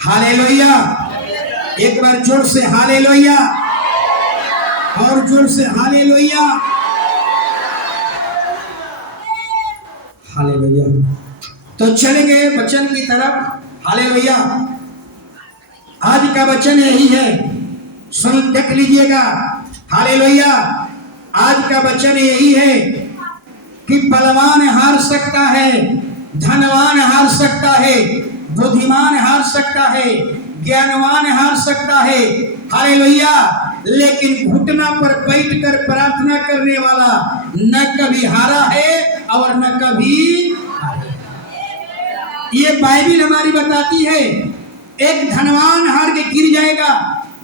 Hallelujah. एक बार जोर से हालेलुया, और जोर से हालेलुया। हालेलुया। तो चलेंगे वचन की तरफ। हालेलुया। आज का वचन यही है, सुन देख लीजिएगा। हालेलुया। आज का वचन यही है कि बलवान हार सकता है, धनवान हार सकता है, बुद्धिमान हार सकता है, ज्ञानवान हार सकता है। हालेलुया। लेकिन घुटना पर बैठकर प्रार्थना करने वाला न कभी हारा है और न कभी हारे। ये बाइबिल हमारी बताती है। एक धनवान हार के गिर जाएगा,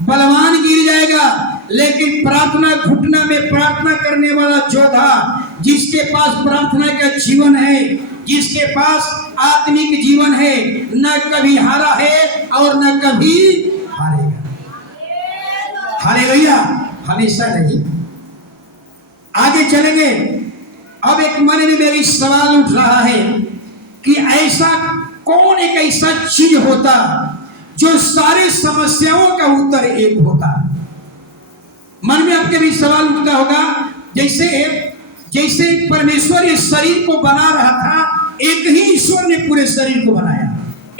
बलवान गिर जाएगा, लेकिन प्रार्थना घुटना में प्रार्थना करने वाला योद्धा, जिसके पास प्रार्थना का जीवन है, जिसके पास आत्मिक जीवन है, न कभी हारा है और न कभी हारेगा। हालेलुया। हमेशा नहीं। आगे चलेंगे। अब एक मन में मेरी सवाल उठ रहा है कि ऐसा कौन एक ऐसा चीज होता जो सारे समस्याओं का उत्तर एक होता। मन में आपके भी सवाल उठता होगा, जैसे परमेश्वर इस शरीर को बना रहा था, एक ही ईश्वर ने पूरे शरीर को बनाया,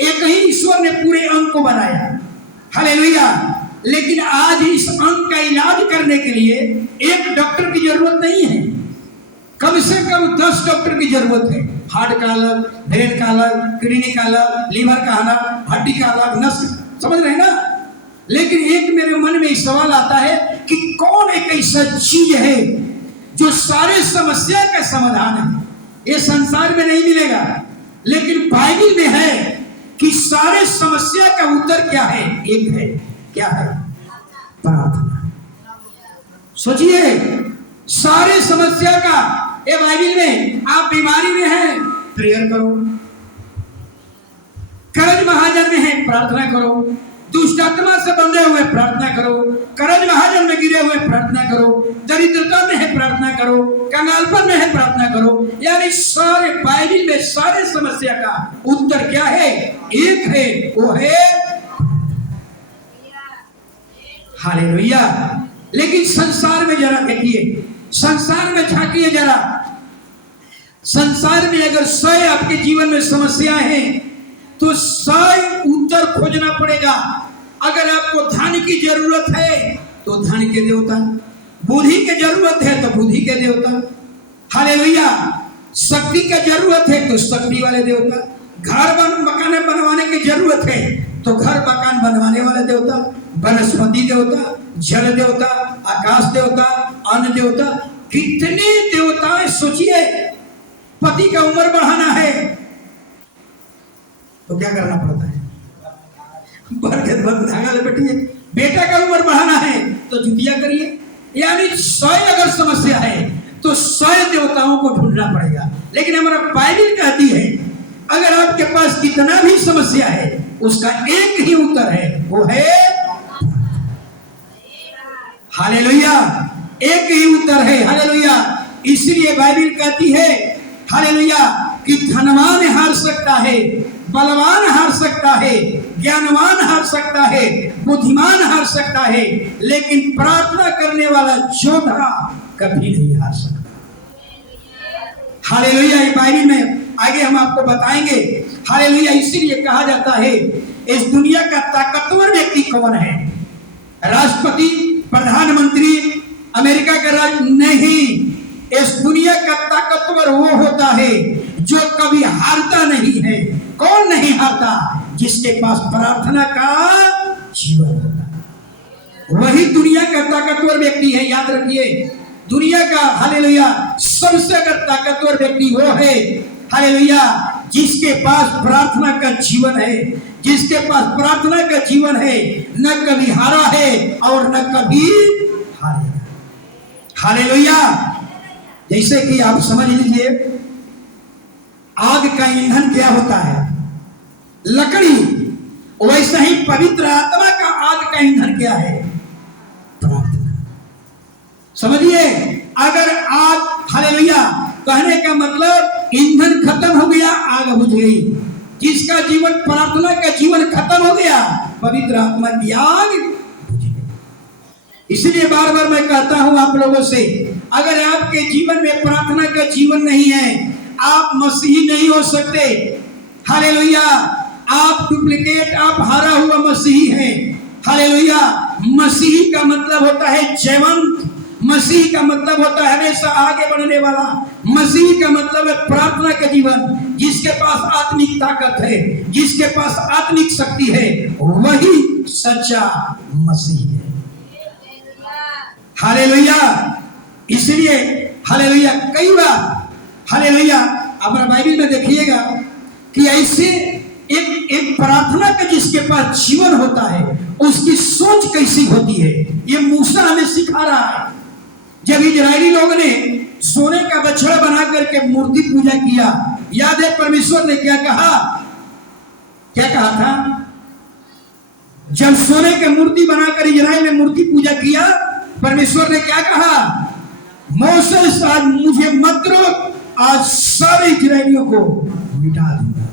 एक ही ईश्वर ने पूरे अंग को बनाया। हालेलुया। लेकिन आज इस अंग का इलाज करने के लिए एक डॉक्टर की जरूरत नहीं है, कम से कम 10 डॉक्टर की जरूरत है। हार्ट का अलग, ब्रेन का अलग, किडनी का अलग, लीवर का अलग, हड्डी का अलग, नस, समझ रहे हैं ना। लेकिन एक मेरे मन में सवाल आता है कि कौन एक ऐसा चीज है जो सारे समस्या का समाधान है। ये संसार में नहीं मिलेगा, लेकिन बाइबिल में है कि सारे समस्या का उत्तर क्या है, एक है। क्या है? प्रार्थना। सोचिए, सारे समस्या का ये बाइबिल में। आप बीमारी में हैं, प्रेयर करो। कर्ज महाजन में है, प्रार्थना करो। दुष्ट आत्मा से बंधे हुए, प्रार्थना करो। कर्ज महाजन में गिरे हुए, प्रार्थना करो। दरिद्रता में है, प्रार्थना करो। कंगालपन में है, प्रार्थना करो। यानी सारे बाइबिल में सारे समस्या का उत्तर क्या है? एक है, वो है हालेलुया। लेकिन संसार में जरा देखिए, संसार में झांकिए जरा। संसार में अगर 100 आपके जीवन में समस्याएं हैं तो 100 उत्तर खोजना पड़ेगा। अगर आपको धन की जरूरत है तो धन के देवता, बुद्धि की जरूरत है तो बुद्धि के देवता। हालेलुया। शक्ति की जरूरत है तो शक्ति वाले देवता। घर मकान बनवाने की जरूरत है तो घर मकान बनवाने वाले देवता। वनस्पति देवता, जल देवता, आकाश देवता, अन्न देवता, कितने देवताएं। सोचिए, पति का उम्र बढ़ाना है तो क्या करना पड़ता है? धागा लपेटिए। बेटा का उम्र बढ़ाना है तो जुतिया करिए। यानी 100 अगर समस्या है तो 100 देवताओं को ढूंढना पड़ेगा। लेकिन हमारा बाइबिल कहती है, अगर आपके पास कितना भी समस्या है, उसका एक ही उत्तर है, वो है हालेलुया। एक ही उत्तर है, हालेलुया। इसलिए बाइबिल कहती है, हालेलुया, कि धनवान हार सकता है, बलवान हार सकता है, ज्ञानवान हार सकता है, बुद्धिमान हार सकता है, लेकिन प्रार्थना करने वाला योद्धा कभी नहीं हार सकता। हालेलुया। ये बाइबिल में आगे हम आपको बताएंगे। हालेलुया। इसीलिए कहा जाता है, इस दुनिया का ताकतवर व्यक्ति कौन है? राष्ट्रपति, प्रधानमंत्री, अमेरिका का राज नहीं। इस दुनिया का ताकतवर वो होता है जो कभी हारता नहीं है। कौन नहीं हारता? जिसके पास प्रार्थना का जीवन होता है, वही दुनिया का ताकतवर व्यक्ति है। याद रखिए, दुनिया का, हालेलुया, सबसे अगर ताकतवर व्यक्ति वो है, हालेलुया, जिसके पास प्रार्थना का जीवन है। जिसके पास प्रार्थना का जीवन है, न कभी हारा है और न कभी हारेगा। हालेलुया। जैसे कि आप समझ लीजिए, आग का ईंधन क्या होता है? लकड़ी। वैसे ही पवित्र आत्मा का आग का ईंधन क्या है? प्रार्थना। समझिए, अगर आग, हालेलुया, कहने का मतलब ईंधन खत्म हो गया, आग बुझ गई। जिसका जीवन प्रार्थना का जीवन खत्म हो गया, पवित्र आत्मा की आग बुझ गई। इसलिए बार बार मैं कहता हूं आप लोगों से, अगर आपके जीवन में प्रार्थना का जीवन नहीं है, आप मसीही नहीं हो सकते। हालेलुया। आप डुप्लीकेट, आप हारा हुआ मसीही हैं। हालेलुया। मसीही का मतलब होता है जयवंत, मसीह का मतलब होता है हमेशा आगे बढ़ने वाला। मसीह का मतलब है प्रार्थना का जीवन, जिसके पास आत्मिक ताकत है, जिसके पास आत्मिक शक्ति है, वही सच्चा मसीह है। हालेलुया। इसलिए हालेलुया, कई बार हालेलुया अपना बाइबल में देखिएगा कि ऐसे एक प्रार्थना का जिसके पास जीवन होता है, उसकी सोच कैसी होती है, ये मूसा हमें सिखा रहा है। जब इजरायली लोग ने सोने का बछड़ा बना करके मूर्ति पूजा किया, याद है परमेश्वर ने क्या कहा? क्या कहा था? जब सोने की मूर्ति बनाकर इजराइल ने मूर्ति पूजा किया, परमेश्वर ने क्या कहा? मोसेस आज मुझे मत रोक, आज सारे इजरायलियों को मिटा दूंगा।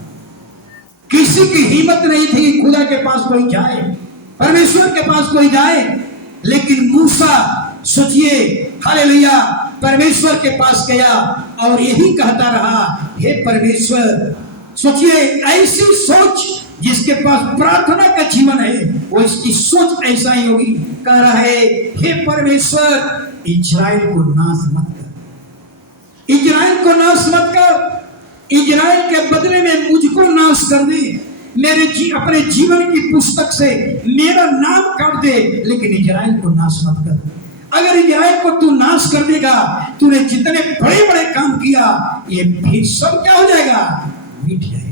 किसी की हिम्मत नहीं थी कि खुदा के पास कोई जाए, परमेश्वर के पास कोई जाए, लेकिन मूसा सोचिए, हालेलुया, परमेश्वर के पास गया और यही कहता रहा, हे परमेश्वर। सोचिए, ऐसी सोच जिसके पास प्रार्थना का जीवन है, वो इसकी सोच ऐसा ही होगी। कह रहा है, हे परमेश्वर, इजराइल को नाश मत कर, इजराइल को नाश मत कर, इजराइल के बदले में मुझको नाश कर दे, मेरे अपने जीवन की पुस्तक से मेरा नाम काट दे, लेकिन इजराइल को नाश मत कर। अगर इजराइल को तू नाश कर देगा, तूने जितने बड़े बड़े काम किया, ये भी सब क्या हो जाएगा? मिट जाएगा।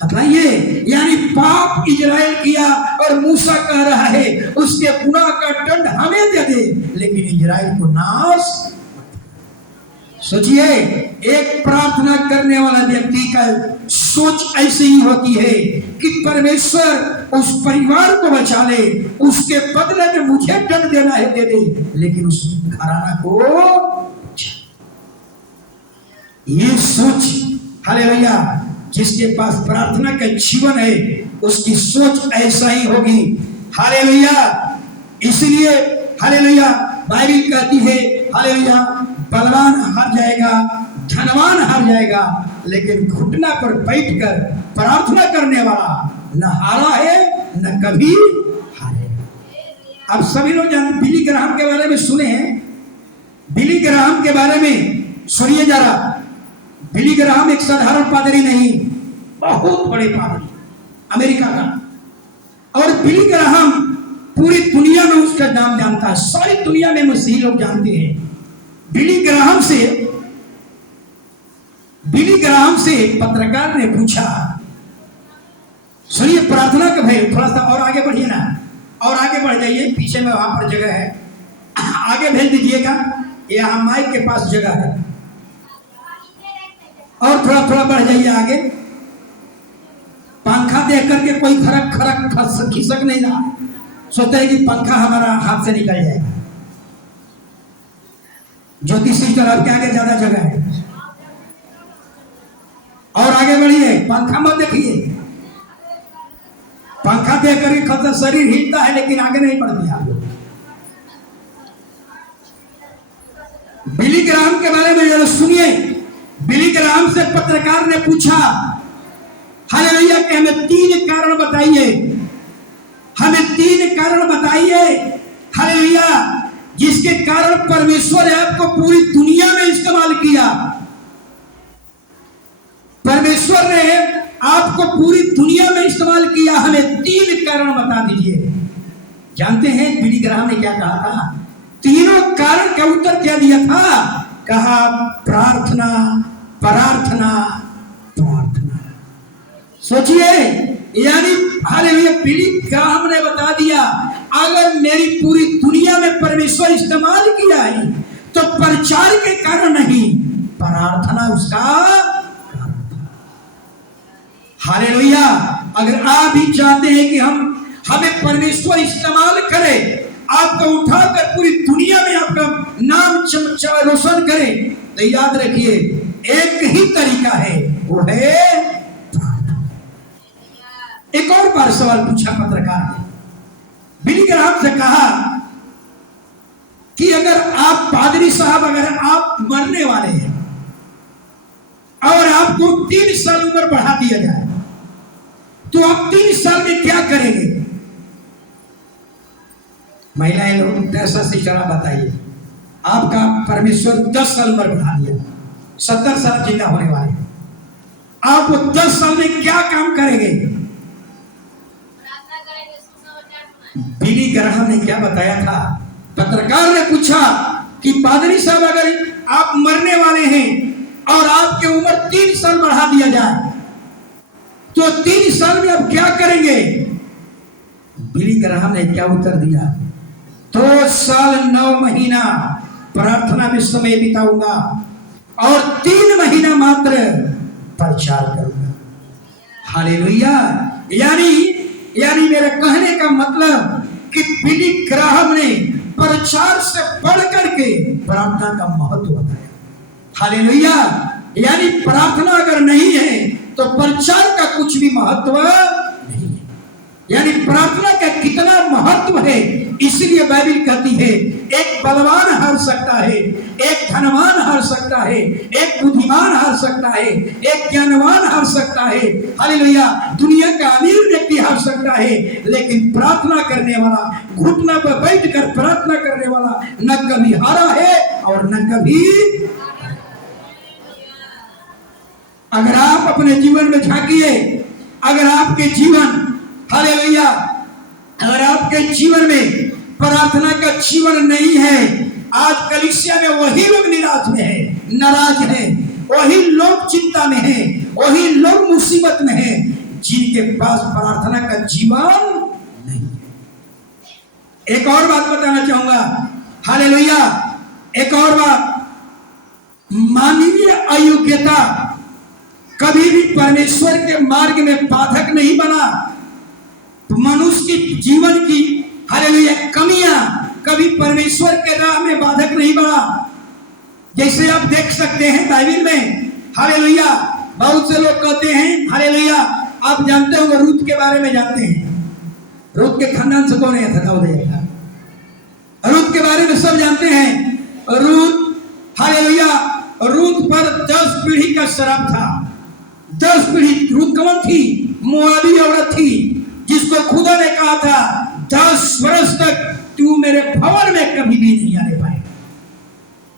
अतलाइए, यानी पाप इजराइल किया और मूसा कह रहा है उसके गुनाह का दंड हमें दे दे, लेकिन इजराइल को नाश। सोचिए, एक प्रार्थना करने वाला व्यक्ति का सोच ऐसी ही होती है कि परमेश्वर उस परिवार को बचा ले, उसके बदले में मुझे दंड देना है दे दे, लेकिन उस घराना को। ये सोच, हालेलुया, जिसके पास प्रार्थना का जीवन है, उसकी सोच ऐसा ही होगी। हालेलुया। इसलिए हालेलुया, बाइबल कहती है, हालेलुया, बलवान हार जाएगा, धनवान हार जाएगा, लेकिन घुटना पर बैठकर प्रार्थना करने वाला न हारा है न कभी हारेगा। अब सभी लोग जानते, बिली ग्राहम के बारे में सुने हैं? बिली ग्राहम के बारे में सुनिए जरा। बिली ग्राहम एक साधारण पादरी नहीं, बहुत बड़े पादरी, अमेरिका का। और बिली ग्राहम पूरी दुनिया में उसका नाम जानता है, सारी दुनिया में मसीही लोग जानते हैं। बिली ग्राहम से पत्रकार ने पूछा, सुनिए, प्रार्थना का भाई, थोड़ा सा और आगे बढ़िए ना, और आगे बढ़ जाइए, पीछे में वहां पर जगह है, आगे भेज दीजिएगा, यहाँ माइक के पास जगह है, और थोड़ा थोड़ा बढ़ जाइए आगे। पंखा देख करके कोई खरक खरक खिसक नहीं रहा, सोचता है कि पंखा हमारा हाथ से निकल जाएगा। ज्योतिषी तरफ के आगे ज्यादा जगह है, और आगे बढ़िए, पंखा मत देखिए, पंखा देख करके खतर शरीर हिलता है, लेकिन आगे नहीं बढ़ दिया। बिली ग्राहम के बारे में जरा सुनिए। बिली ग्राहम से पत्रकार ने पूछा, हालेलुया, कि हमें 3 कारण बताइए, हमें 3 कारण बताइए, हालेलुया, जिसके कारण परमेश्वर ने आपको पूरी दुनिया में इस्तेमाल किया। परमेश्वर ने आपको पूरी दुनिया में इस्तेमाल किया, हमें 3 कारण बता दीजिए। जानते हैं बिली ग्राहम ने क्या कहा था? तीनों कारण का उत्तर क्या दिया था? कहा, प्रार्थना, प्रार्थना, प्रार्थना। सोचिए, यानी हालेलुया, बिली ग्राहम ने बता दिया, अगर मेरी पूरी दुनिया में परमेश्वर इस्तेमाल किया है, तो प्रचार के कारण नहीं, प्रार्थना उसका कारण था। हालेलुया। अगर आप भी चाहते हैं कि हमें परमेश्वर इस्तेमाल करे, आपको उठाकर पूरी दुनिया में आपका नाम रोशन करे, तो याद रखिए, एक ही तरीका है, वो है प्रार्थना। एक और बार सवाल पूछा पत्रकार ने, बिली ग्राहम से कहा कि अगर आप पादरी साहब, अगर आप मरने वाले हैं और आपको 3 साल उम्र बढ़ा दिया जाए तो आप 3 साल में क्या करेंगे? महिलाएं लोग ऐसा से चढ़ा बताइए, आपका परमेश्वर 10 साल उम्र बढ़ा दिया, 70 साल जिंदा होने वाले, आप 10 साल में क्या काम करेंगे? बिली ग्राहम ने क्या बताया था? पत्रकार ने पूछा कि पादरी साहब, अगर आप मरने वाले हैं और आपकी उम्र 3 साल बढ़ा दिया जाए तो 3 साल में आप क्या करेंगे? बिली ग्राहम ने क्या उत्तर दिया? 2 साल 9 महीना प्रार्थना में समय बिताऊंगा और 3 महीना मात्र प्रचार करूंगा। हालेलुया। यानी मेरे कहने का मतलब कि बिली ग्राहम ने प्रचार से बढ़कर के प्रार्थना का महत्व बताया। हालेलुया। यानी प्रार्थना अगर नहीं है तो प्रचार का कुछ भी महत्व नहीं है। यानी प्रार्थना का कितना महत्व है, इसलिए बाइबल कहती है एक बलवान हार सकता है, एक धनवान हार सकता है, एक बुद्धिमान हार सकता है, एक ज्ञानवान हार सकता है। हालेलुया। दुनिया का अमीर व्यक्ति हार सकता है, लेकिन प्रार्थना करने वाला, घुटना पर बैठकर प्रार्थना करने वाला न कभी हारा है और न कभी। अगर आप अपने जीवन में झांकिए, अगर आपके जीवन, हालेलुया, अगर आपके जीवन में प्रार्थना का जीवन नहीं है, आज कलीसिया में वही लोग निराश में है, नाराज है, वही लोग चिंता में है, वही लोग मुसीबत में है जिनके पास प्रार्थना का जीवन नहीं है। एक और बात बताना चाहूंगा, हालेलुया, एक और बात, मानवीय अयोग्यता कभी भी परमेश्वर के मार्ग में बाधक नहीं बना। मनुष्य की जीवन की, हालेलुया, कमियां कभी परमेश्वर के राह में बाधक नहीं बना। जैसे आप देख सकते हैं बाइबल में, हालेलुया, बहुत से लोग कहते हैं, हालेलुया, आप जानते हो रूत के बारे में जानते हैं, रूत के खानदान से कौन है? था रूत के बारे में सब जानते हैं। रूत, हालेलुया, रूत पर 10 पीढ़ी का श्राप था। 10 पीढ़ी। रूत कौन थी? मोआबी औरत थी, जिसको खुदा ने कहा था 10 वर्ष तक तू मेरे भवन में कभी भी नहीं आने पाए।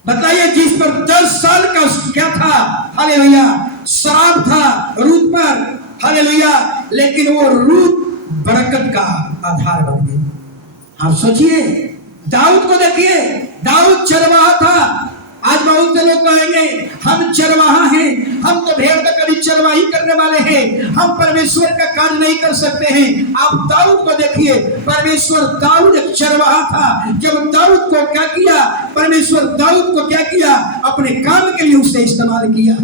बताइए, जिस पर 10 साल का क्या था, हालेलुया, श्राप था रूत पर, हालेलुया, लेकिन वो रूत बरकत का आधार बन गई। आप सोचिए, दाऊद को देखिए, दाऊद चरवाहा था। आज बहुत से लोग कहेंगे हम चरवाहा हैं, हम तो भेड़ तो कभी चरवाही करने वाले हैं, हम परमेश्वर का कार्य नहीं कर सकते हैं। आप दाऊद को देखिए, परमेश्वर, दाऊद एक चरवाहा था। जब दाऊद को क्या किया, परमेश्वर दाऊद को क्या किया, अपने काम के लिए उसे इस्तेमाल किया।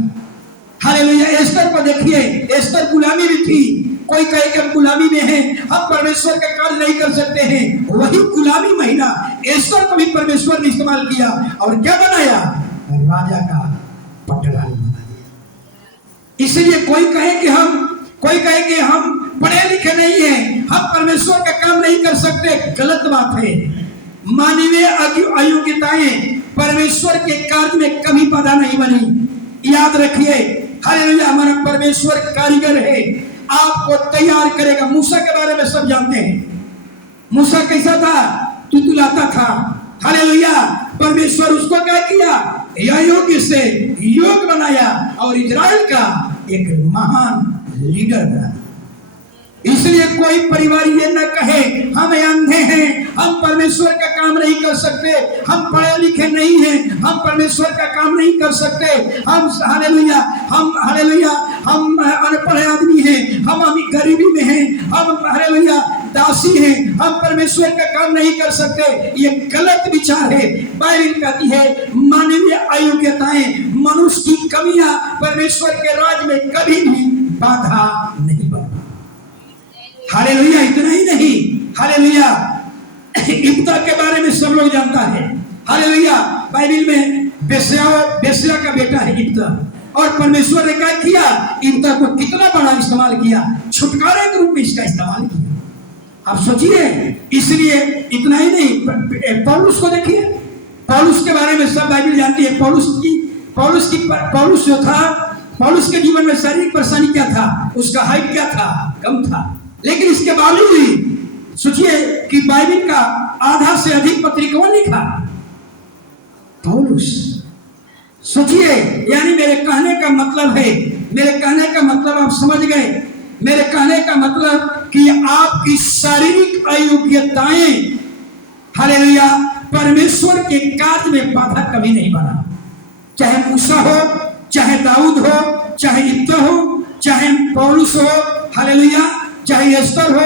हालेलुया। एस्तर को देखिए, एस्तर गुलामी भी थी। कोई कहे कि हम गुलामी में हैं, हम परमेश्वर का कार्य नहीं कर सकते हैं, वही गुलामी महिला एस्तर को भी परमेश्वर ने इस्तेमाल किया और क्या बनाया? राजा का पटरानी बना दिया। इसलिए कोई कहे कि हम पढ़े लिखे नहीं हैं, हम परमेश्वर का काम नहीं कर सकते, गलत बात है। मानवीय अयोग्यताएं परमेश्वर के कार्य में कभी बाधा नहीं बनी। याद रखिए, हालेलुया, हमारा परमेश्वर कारीगर है, आपको तैयार करेगा। मूसा के बारे में सब जानते हैं। मूसा कैसा था? तुतुलाता था। हालेलुया। परमेश्वर उसको क्या किया? अयोग्य से योग बनाया और इजराइल का एक महान लीडर बना। इसलिए कोई परिवार ये न कहे हम अंधे हैं, हम परमेश्वर का काम नहीं कर सकते, हम पढ़े लिखे नहीं हैं, हम परमेश्वर का काम नहीं कर सकते, हम हालेलुया, हम अनपढ़ आदमी हैं, हम गरीबी में हैं, हम हालेलुया दासी हैं, हम परमेश्वर का काम नहीं कर सकते। ये गलत विचार है। बाइबल कहती है मानवीय अयोग्यताएं, मनुष्य की कमियां परमेश्वर के राज में कभी भी बाधा नहीं बनती। हालेलुया। इतना ही नहीं, हालेलुया, इब्ता के बारे में सब लोग जानता है। हालेलुया। बाइबल में बेस्या का बेटा है इब्ता, और परमेश्वर ने क्या किया, इनका को कितना बड़ा इस्तेमाल किया, छुटकारे के रूप में इसका इस्तेमाल किया। आप सोचिए, इसलिए इतना ही नहीं, पौलुस को देखिए, पौलुस के बारे में सब बाइबल जानती है। पौलुस जो था, पौलुस के जीवन में शारीरिक परेशानी क्या था, उसका हाइट क्या था, कम था, लेकिन इसके बावजूद भी सोचिए कि बाइबल का आधा से अधिक पत्रिका लिखा पौलुस। सोचिए, यानी मेरे कहने का मतलब है, मेरे कहने का मतलब आप समझ गए, मेरे कहने का मतलब कि आपकी शारीरिक अयोग्यताएं, हालेलुया, परमेश्वर के कार्य में बाधा कभी नहीं बना। चाहे मूसा हो, चाहे दाऊद हो, चाहे इब्राहिम हो, चाहे पौलुस हो, हालेलुया, चाहे एस्तर हो,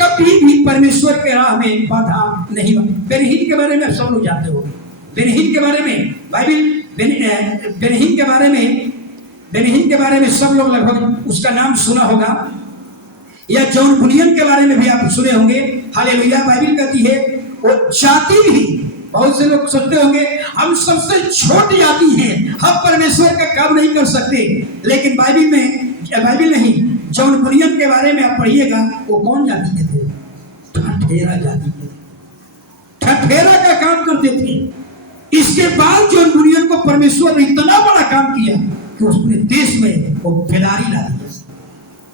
कभी भी परमेश्वर के राह में बाधा नहीं बनी। बेनहीन के बारे में आप सब लोग जानते हो, बेनहीन के बारे में बाइबल, बेनहीन के बारे में सब लोग लगभग उसका नाम सुना होगा, या जॉन बुनियन के बारे में भी आप सुने होंगे। हालेलुया, बाइबल कहती है वो जाति भी, बहुत से लोग सोचते होंगे हम सबसे छोटी जाति हैं, हम परमेश्वर का काम नहीं कर सकते, लेकिन बाइबल नहीं, जॉन बुनियन के बारे में आप पढ़िएगा, वो कौन जाति के थे, ठठेरा जाति के, ठठेरा का काम करते थे। इसके बाद जॉन बुनियन को परमेश्वर ने इतना बड़ा काम किया कि उसने देश में वो बेदारी ला दी।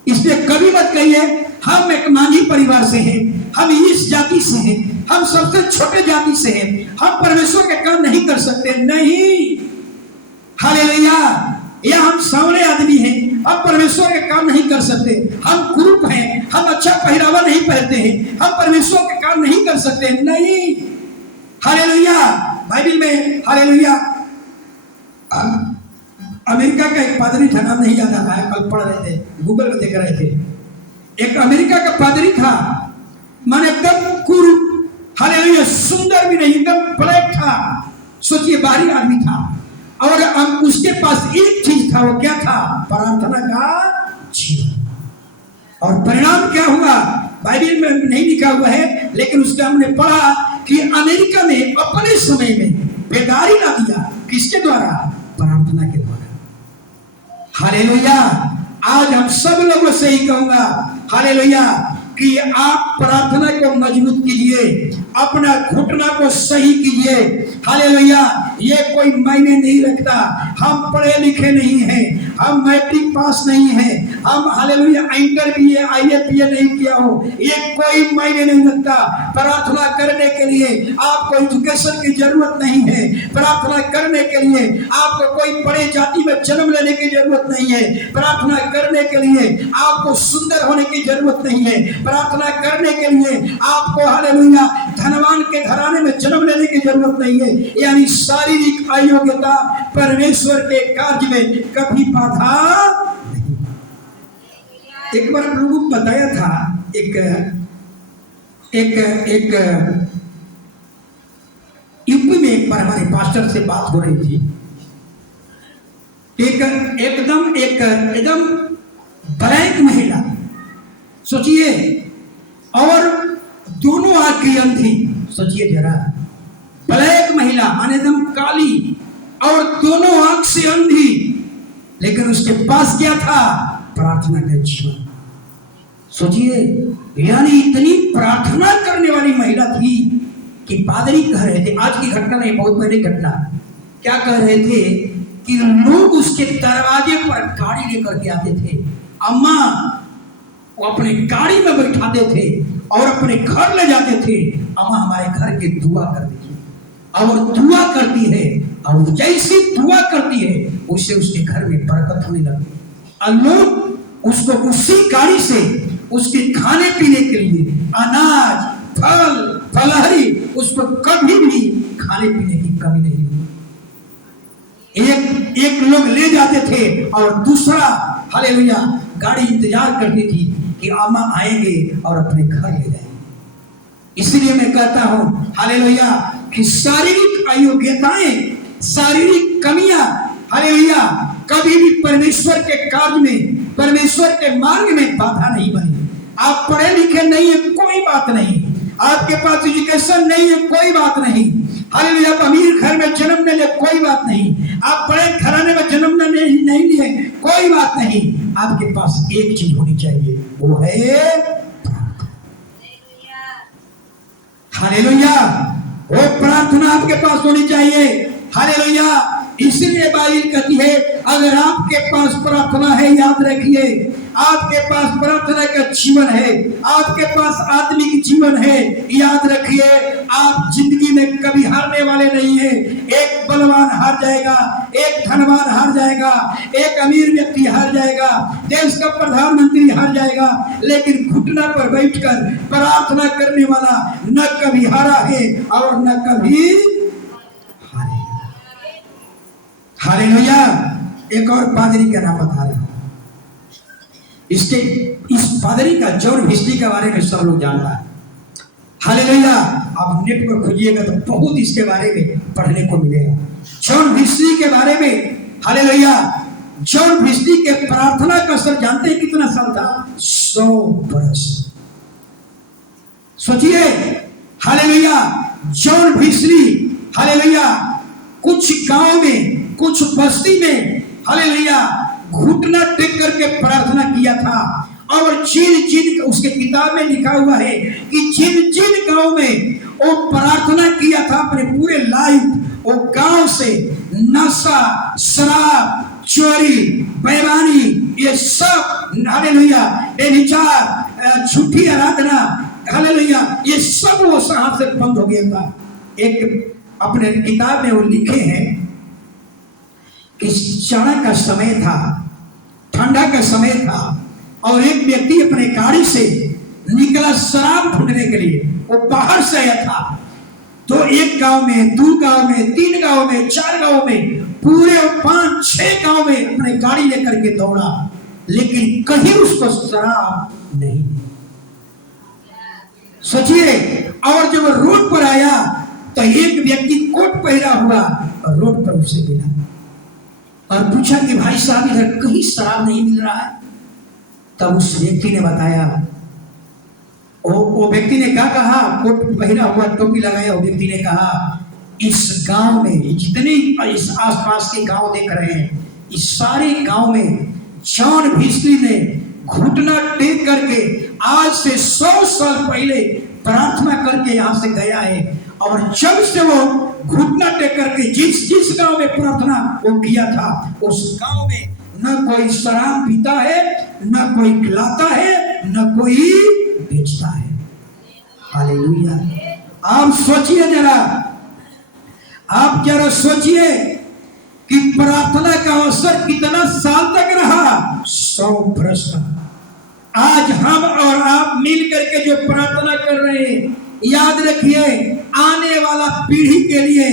इसलिए कभी मत कहिए हम एक मांझी परिवार से हैं, हम इस जाति से हैं, हम सबसे छोटे जाति से हैं, हम परमेश्वर के काम नहीं कर सकते, नहीं, हालेलुया, या हम सावले आदमी हैं, हम परमेश्वर के काम नहीं कर सकते, हम कुरूप हैं, हम अच्छा पहरावा नहीं पहनते हैं, हम परमेश्वर के काम नहीं कर सकते, नहीं, हालेलुया। बाइबल में, हालेलुया, अमेरिका का एक पादरी था, नाम नहीं याद आ रहा है, कल पढ़ रहे थे, गूगल में देख रहे थे, एक अमेरिका का पादरी था, माने एकदम कुरूप, हालेलुया, सुंदर भी नहीं, एकदम ब्लैक था, सोचिए बाहरी आदमी था, और उसके पास एक चीज था, वो क्या था, प्रार्थना का जीवन। और परिणाम क्या हुआ, बाइबल में नहीं लिखा हुआ है, लेकिन उसका हमने पढ़ा कि अमेरिका ने अपने समय में बेदारी ला दिया, किसके द्वारा, प्रार्थना के द्वारा। हालेलुया, आज हम सब लोगों से ही कहूंगा, हालेलुया, कि आप प्रार्थना को मजबूत कीजिए, अपना घुटना को सही कीजिए, हालेलुया। ये कोई मायने नहीं रखता, हम पढ़े लिखे नहीं हैं, हम मैट्रिक पास नहीं हैं, हम हालेलुया इंटर बीए IAPA नहीं किया हो, ये कोई मायने नहीं रखता। प्रार्थना करने के लिए आपको एजुकेशन की जरूरत नहीं है, प्रार्थना करने के लिए आपको कोई बड़े जाति में जन्म लेने की जरूरत नहीं है, प्रार्थना करने के लिए आपको सुंदर होने की जरूरत नहीं है, प्रार्थना करने के लिए आपको हालेलुया धनवान के घराने में जन्म लेने की जरूरत नहीं है। यानी शारीरिक अयोग्यता परमेश्वर के कार्य में कभी बाधा नहीं। एक बार प्रभु बताया था, एक यूपी में एक बार हमारे पास्टर से बात हो रही थी, एकदम ब्लैक महिला, सोचिए, और दोनों आंख की अंधी, सोचिए जरा, ब्लैक महिला माने एकदम काली और दोनों आंख से अंधी, लेकिन उसके पास क्या था, प्रार्थना का जीवन। सोचिए, यानी इतनी प्रार्थना करने वाली महिला थी कि पादरी कह रहे थे, आज की घटना नहीं, बहुत पहले घटना, क्या कह रहे थे कि लोग उसके दरवाजे पर गाड़ी लेकर के आते थे, अम्मा, वो अपने गाड़ी में बैठाते थे और अपने घर ले जाते थे, अम्मा हमारे घर की दुआ कर दीजिए, और वो दुआ करती है, और जैसी दुआ करती है उससे उसके घर में बरकत होने लगती, और लोग उसको उसी गाड़ी से उसके खाने पीने के लिए अनाज, फल, फलहरी, उसको कभी भी खाने पीने की कमी नहीं हुई। एक लोग ले जाते थे और दूसरा, हालेलुया, गाड़ी इंतजार करती थी कि अम्मा आएंगे और अपने घर ले जाएंगे। इसलिए मैं कहता हूं, हालेलुया, कि शारीरिक अयोग्यताएं, शारीरिक कमियां, हालेलुया, कभी भी परमेश्वर के कार्य में, परमेश्वर के मार्ग में बाधा नहीं बनी। आप पढ़े लिखे नहीं है, कोई बात नहीं, आपके पास एजुकेशन नहीं है, कोई बात नहीं, हालेलुया, अमीर घर में जन्म ले ले, कोई बात नहीं, आप बड़े घराने में जन्म नहीं लिए, कोई बात नहीं, आपके पास एक चीज होनी चाहिए, वो है हालेलुया। वो प्रार्थना आपके पास होनी चाहिए। हालेलुया। इसलिए बाइबल कहती है अगर आपके पास प्रार्थना है, याद रखिए, आपके पास प्रार्थना का जीवन है, आपके पास आत्मिक जीवन है, याद रखिए आप जिंदगी में कभी हारने वाले नहीं है। एक बलवान हार जाएगा, एक धनवान हार जाएगा, एक अमीर व्यक्ति हार जाएगा, देश का प्रधानमंत्री हार जाएगा, लेकिन घुटना पर बैठकर प्रार्थना करने वाला न कभी हारा है और न कभी हारेगा। हालेलुया। एक और पादरी का नाम बता रहा हूं, इस पादरी का जॉन वेस्ली के बारे में सब लोग जानता है। हालेलुया। आप नेट पर खोजिएगा तो बहुत इसके बारे में पढ़ने को मिलेगा, जॉन वेस्ली के बारे में। हालेलुया। जॉन वेस्ली के प्रार्थना का असर जानते हैं कितना साल था? 100 बरस। सोचिए। हालेलुया। जॉन वेस्ली, हालेलुया, कुछ गांव में, कुछ बस्ती में, हालेलुया, घुटना टेक करके प्रार्थना किया था। और जिन उसके किताब में लिखा हुआ है कि जिन गांव में वो प्रार्थना किया था अपने पूरे लाइफ, वो गांव से नशा, शराब, चोरी, बेईमानी, ये सब, हालेलुया, बेविचार, झूठी आराधना, हालेलुया, ये सब वो वहां से बंद हो गया था। एक अपने किताब में वो लिखे हैं कि जाड़ा का समय था, ठंडा का समय था, और एक व्यक्ति अपने गाड़ी से निकला शराब ढूंढने के लिए। वो बाहर से आया था, तो एक गांव में, 2 गांव में, 3 गांव में, 4 गांव में, पूरे 5-6 गांव में अपने गाड़ी लेकर के दौड़ा, लेकिन कहीं उसको शराब नहीं। सोचिए। और जब रोड पर आया तो एक व्यक्ति कोट पहना हुआ और रोड पर उसे मिला और पूछा कि भाई साहब इधर कहीं शराब नहीं मिल रहा है। तब उस व्यक्ति ने बताया, वो व्यक्ति ने क्या कहा, कोट पहना हुआ, टोपी लगाया, वो व्यक्ति ने कहा इस गांव में जितने इस आसपास के गांव देख रहे हैं, इस सारे गांव में जॉन वेस्ली ने घुटना टेक करके आज से 100 साल पहले प्रार्थना करके यहाँ से गया है। और जब से वो घुटना टेक करके जिस गांव में प्रार्थना वो किया था, उस गांव में न कोई शराब पीता है, न कोई खिलाता है, न कोई बेचता है। हालेलुया। आप सोचिए जरा, आप जरा सोचिए कि प्रार्थना का अवसर कितना साल तक रहा? 100 बरस तक। आज हम और आप मिल करके जो प्रार्थना कर रहे हैं, याद रखिए आने वाला पीढ़ी के लिए,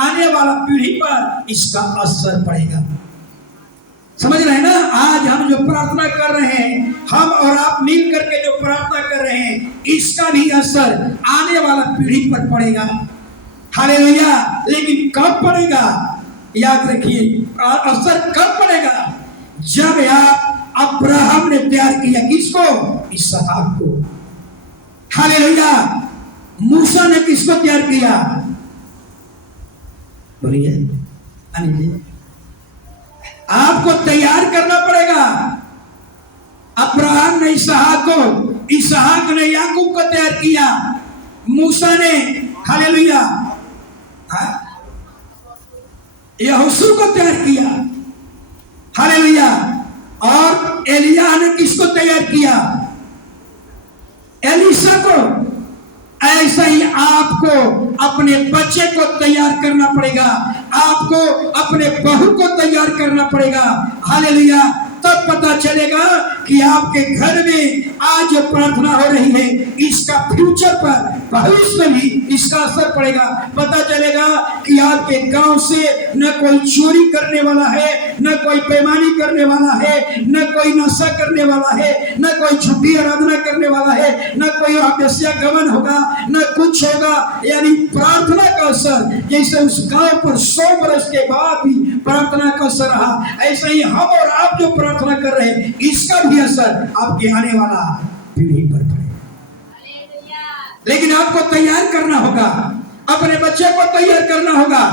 आने वाला पीढ़ी पर इसका असर पड़ेगा। समझ रहे हैं ना? आज हम जो प्रार्थना कर रहे हैं, हम और आप मिल करके जो प्रार्थना कर रहे हैं, इसका भी असर आने वाला पीढ़ी पर पड़ेगा। हालेलुया। लेकिन कब पड़ेगा? याद रखिए, असर कब पड़ेगा? जब अब्राहम ने तैयार किया किसको? इसहाक को। हालेलुया। मूसा ने किसको तैयार किया? बोलिए अनिल जी। आपको तैयार करना पड़ेगा। अब्राहम ने इसहाक को, इसहाक ने याकूब को तैयार किया, मूसा ने, हालेलुया, यहोशू को तैयार किया। हालेलुया। और एलिया ने किसको तैयार किया? एलीशा को। ऐसा ही आपको अपने बच्चे को तैयार करना पड़ेगा, आपको अपने बहू को तैयार करना पड़ेगा। हालेलुया। तब पता चलेगा कि आपके घर में आज जो प्रार्थना हो रही है, इसका फ्यूचर पर, भविष्य में भी इसका असर पड़ेगा। पता चलेगा कि आपके गांव से न कोई चोरी करने वाला है, न कोई बेईमानी करने वाला है, न कोई नशा करने वाला है, न कोई झूठी आराधना करने वाला है, न कोई वेश्यागमन होगा, न कुछ होगा। यानी प्रार्थना का असर, जैसे उस गांव पर 100 बरस के बाद भी प्रार्थना का असर रहा, ऐसा ही हम और आप जो प्रार्थना कर रहे हैं, इसका भी असर आपके आने वाला पीढ़ी पर पड़ेगा। लेकिन आपको तैयार करना होगा, अपने बच्चे को तैयार करना होगा।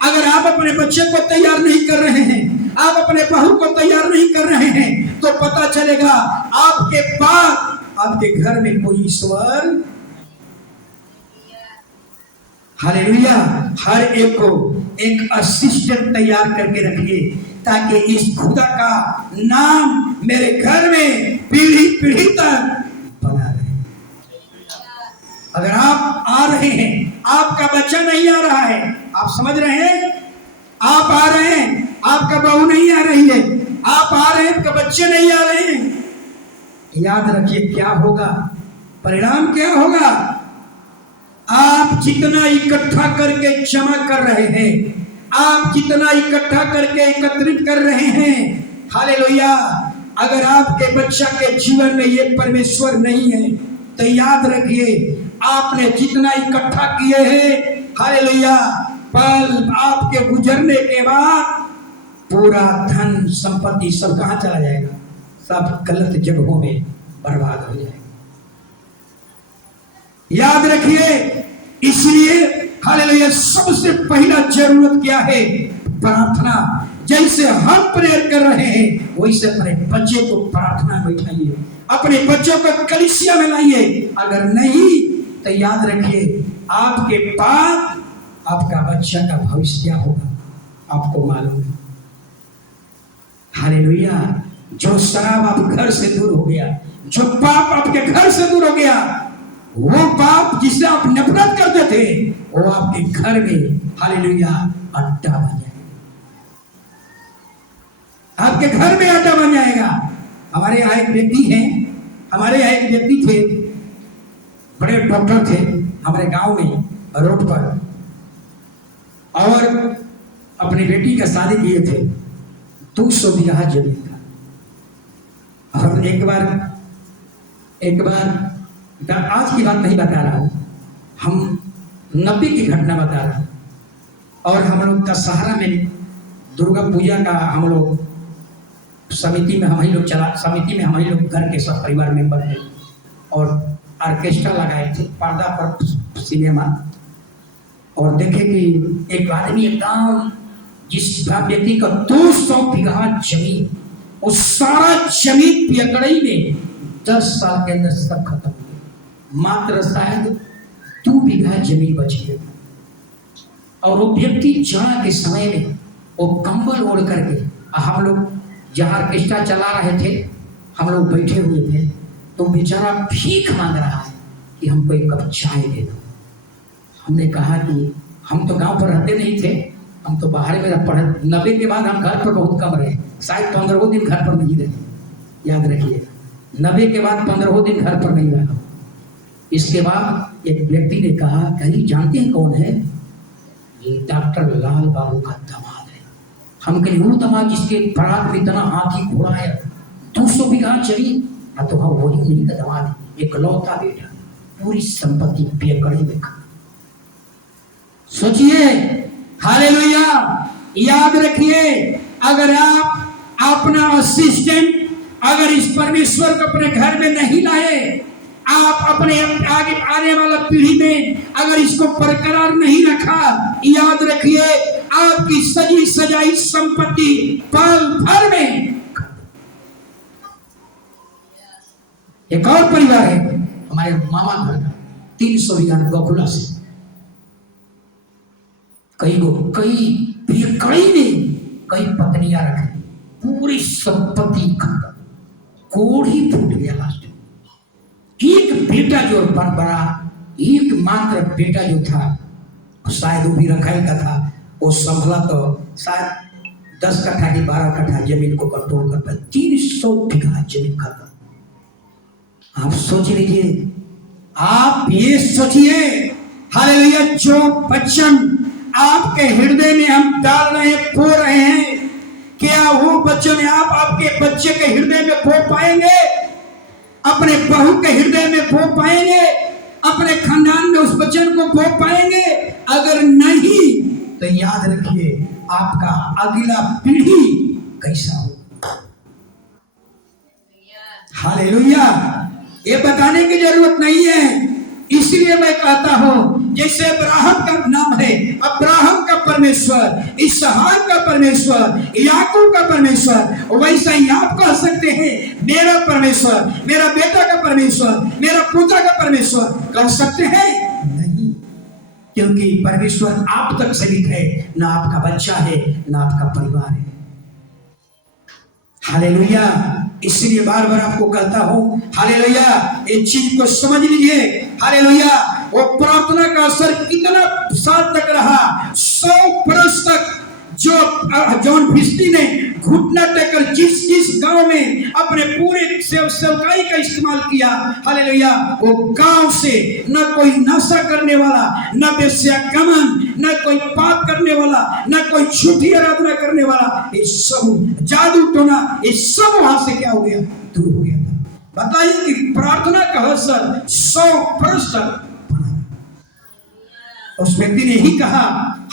अगर आप अपने बच्चे को तैयार नहीं कर रहे हैं, आप अपने बहू को तैयार नहीं कर रहे हैं, तो पता चलेगा आपके पास आपके घर में कोई ईश्वर। हालेलुया। हर एक को एक असिस्टेंट तैयार करके रखिए, ताकि इस खुदा का नाम मेरे घर में पीढ़ी पीढ़ी तक बना रहे। अगर आप आ रहे हैं, आपका बच्चा नहीं आ रहा है, आप समझ रहे हैं, आप आ रहे हैं, आपका बहू नहीं आ रही है, आप आ रहे हैं, आपके बच्चे नहीं आ रहे हैं, याद रखिए क्या होगा, परिणाम क्या होगा। आप जितना इकट्ठा करके जमा कर रहे हैं, आप जितना इकट्ठा करके एकत्रित कर रहे हैं, हालेलुया, अगर आपके बच्चा के जीवन में ये परमेश्वर नहीं है, तो याद रखिए आपने जितना इकट्ठा किए हैं, हालेलुया, पल आपके गुजरने के बाद पूरा धन संपत्ति सब कहां चला जाएगा, सब गलत जगहों में बर्बाद हो जाएगा। याद रखिए, इसलिए हालेलुया सबसे पहला जरूरत क्या है, प्रार्थना। जैसे हम प्रेयर कर रहे हैं, वैसे अपने बच्चे को प्रार्थना में उठाइए, अपने बच्चों को कलीसिया में लाइए। अगर नहीं तो याद रखिए आपके पास आपका बच्चा का भविष्य क्या होगा आपको मालूम है। हालेलुया। जो शराब आप घर से दूर हो गया, जो पाप आपके घर से दूर हो गया, वो पाप जिससे आप नफरत करते थे, वो आपके घर में हालेलुया अड्डा बन जाएगा, आपके घर में अड्डा बन जाएगा। हमारे यहाँ एक व्यक्ति है, हमारे यहाँ एक व्यक्ति थे, बड़े डॉक्टर थे हमारे गांव में रोड पर, और अपनी बेटी का शादी किए थे, 200 बीघा जमीन था। और एक बार आज की बात नहीं बता रहा हूं, हम 90 की घटना बता रहा हूं। और हम लोग का सहारा में दुर्गा पूजा का हम लोग समिति में हम ही लोग घर के सब परिवार मेंबर थे, और ऑर्केस्ट्रा लगाए थे, पर्दा पर सिनेमा। और देखे कि एक आदमी एकदम, जिस व्यक्ति का 200 बीघा जमीन, उस सारा जमीन पियकड़ई में 10 साल के अंदर सब खत्म हो गया, मात्र शायद 2 बीघा जमीन बच गई। और वो व्यक्ति जाड़ा के समय में वो कंबल ओढ़ करके, हम लोग जहाँ ऑर्केस्ट्रा चला रहे थे, हम लोग बैठे हुए थे, तो बेचारा भीख मांग रहा है कि हमको एक कप चाय दे दो। हमने कहा कि हम तो गांव पर रहते नहीं थे, हम तो बाहर में पढ़े, 90 के बाद हम घर पर बहुत कम रहे, शायद 15 दिन घर पर नहीं रहे। याद रखिए 90 के बाद 15 दिन घर पर नहीं रहा। इसके बाद एक व्यक्ति ने कहा, कहीं जानते हैं कौन है? ये डॉक्टर लाल बाबू का दामाद है। हम कहीं वो दामाद जिसके बारात में इतना हाथी घोड़ा है, 200 बीघा जमीन, तो हाँ वही उन्हीं का दामाद है, एक लौता बेटा, पूरी संपत्ति पियकड़ी में। सोचिए, हालेलुया। याद रखिए, अगर आप अपना असिस्टेंट अगर इस परमेश्वर को अपने घर में नहीं लाए, आप अपने आगे आने वाला पीढ़ी में अगर इसको बरकरार नहीं रखा, याद रखिए आपकी सजी सजाई संपत्ति पल भर में। एक और परिवार है हमारे मामा घर का, 300 बीघा गोकुला से, कई पत्नियां रखे, पूरी संपत्ति खत्म, कोढ़ी फूट गया लास्ट। एक बेटा जो बड़ा, एक मात्र बेटा जो था, शायद वो भी रखाई का था, वो संभला तो शायद 10 कट्ठा की 12 कट्ठा जमीन को कंट्रोल कर पाए। 300 बीघा जमीन खत्म। आप सोच लीजिए, आप ये सोचिए, हालेलुया, जो वचन आपके हृदय में हम डाल रहे हैं, बो रहे हैं, क्या वो वचन आप आपके बच्चे के हृदय में बो पाएंगे? अपने बहू के हृदय में बो पाएंगे? अपने खानदान में उस वचन को बो पाएंगे? अगर नहीं तो याद रखिए आपका अगला पीढ़ी कैसा हो। हालेलुया। ये बताने की जरूरत नहीं है, इसलिए मैं कहता हूं, जैसे अब्राहम का नाम है, अब्राहम का परमेश्वर, इसहाक का परमेश्वर, याकूब का परमेश्वर, वैसा ही आप कह सकते हैं मेरा परमेश्वर, मेरा बेटा का परमेश्वर, मेरा पुत्र का परमेश्वर कह सकते हैं? नहीं, क्योंकि परमेश्वर आप तक सीमित है, ना आपका बच्चा है, ना आपका परिवार है। हालेलुया। इसलिए बार बार आपको कहता हूं, हालेलुया, इस चीज को समझ लीजिए। हालेलुया, वो प्रार्थना का असर कितना साल तक रहा? 100 वर्ष तक जो जॉन फिस्टी ने घुटना टेकर जिस गांव में अपने पूरे सेवकाई का इस्तेमाल किया, हालेलुया, वो गांव से न कोई नशा करने वाला, न वेश्यागमन, न कोई पाप करने वाला, न कोई झूठी आराधना करने वाला, ये सब जादू टोना, ये सब वहां से क्या हो गया? दूर हो गया था। बताइए कि प्रार्थना का असर 100 वर्ष तक बना। उस व्यक्ति ने ही कहा,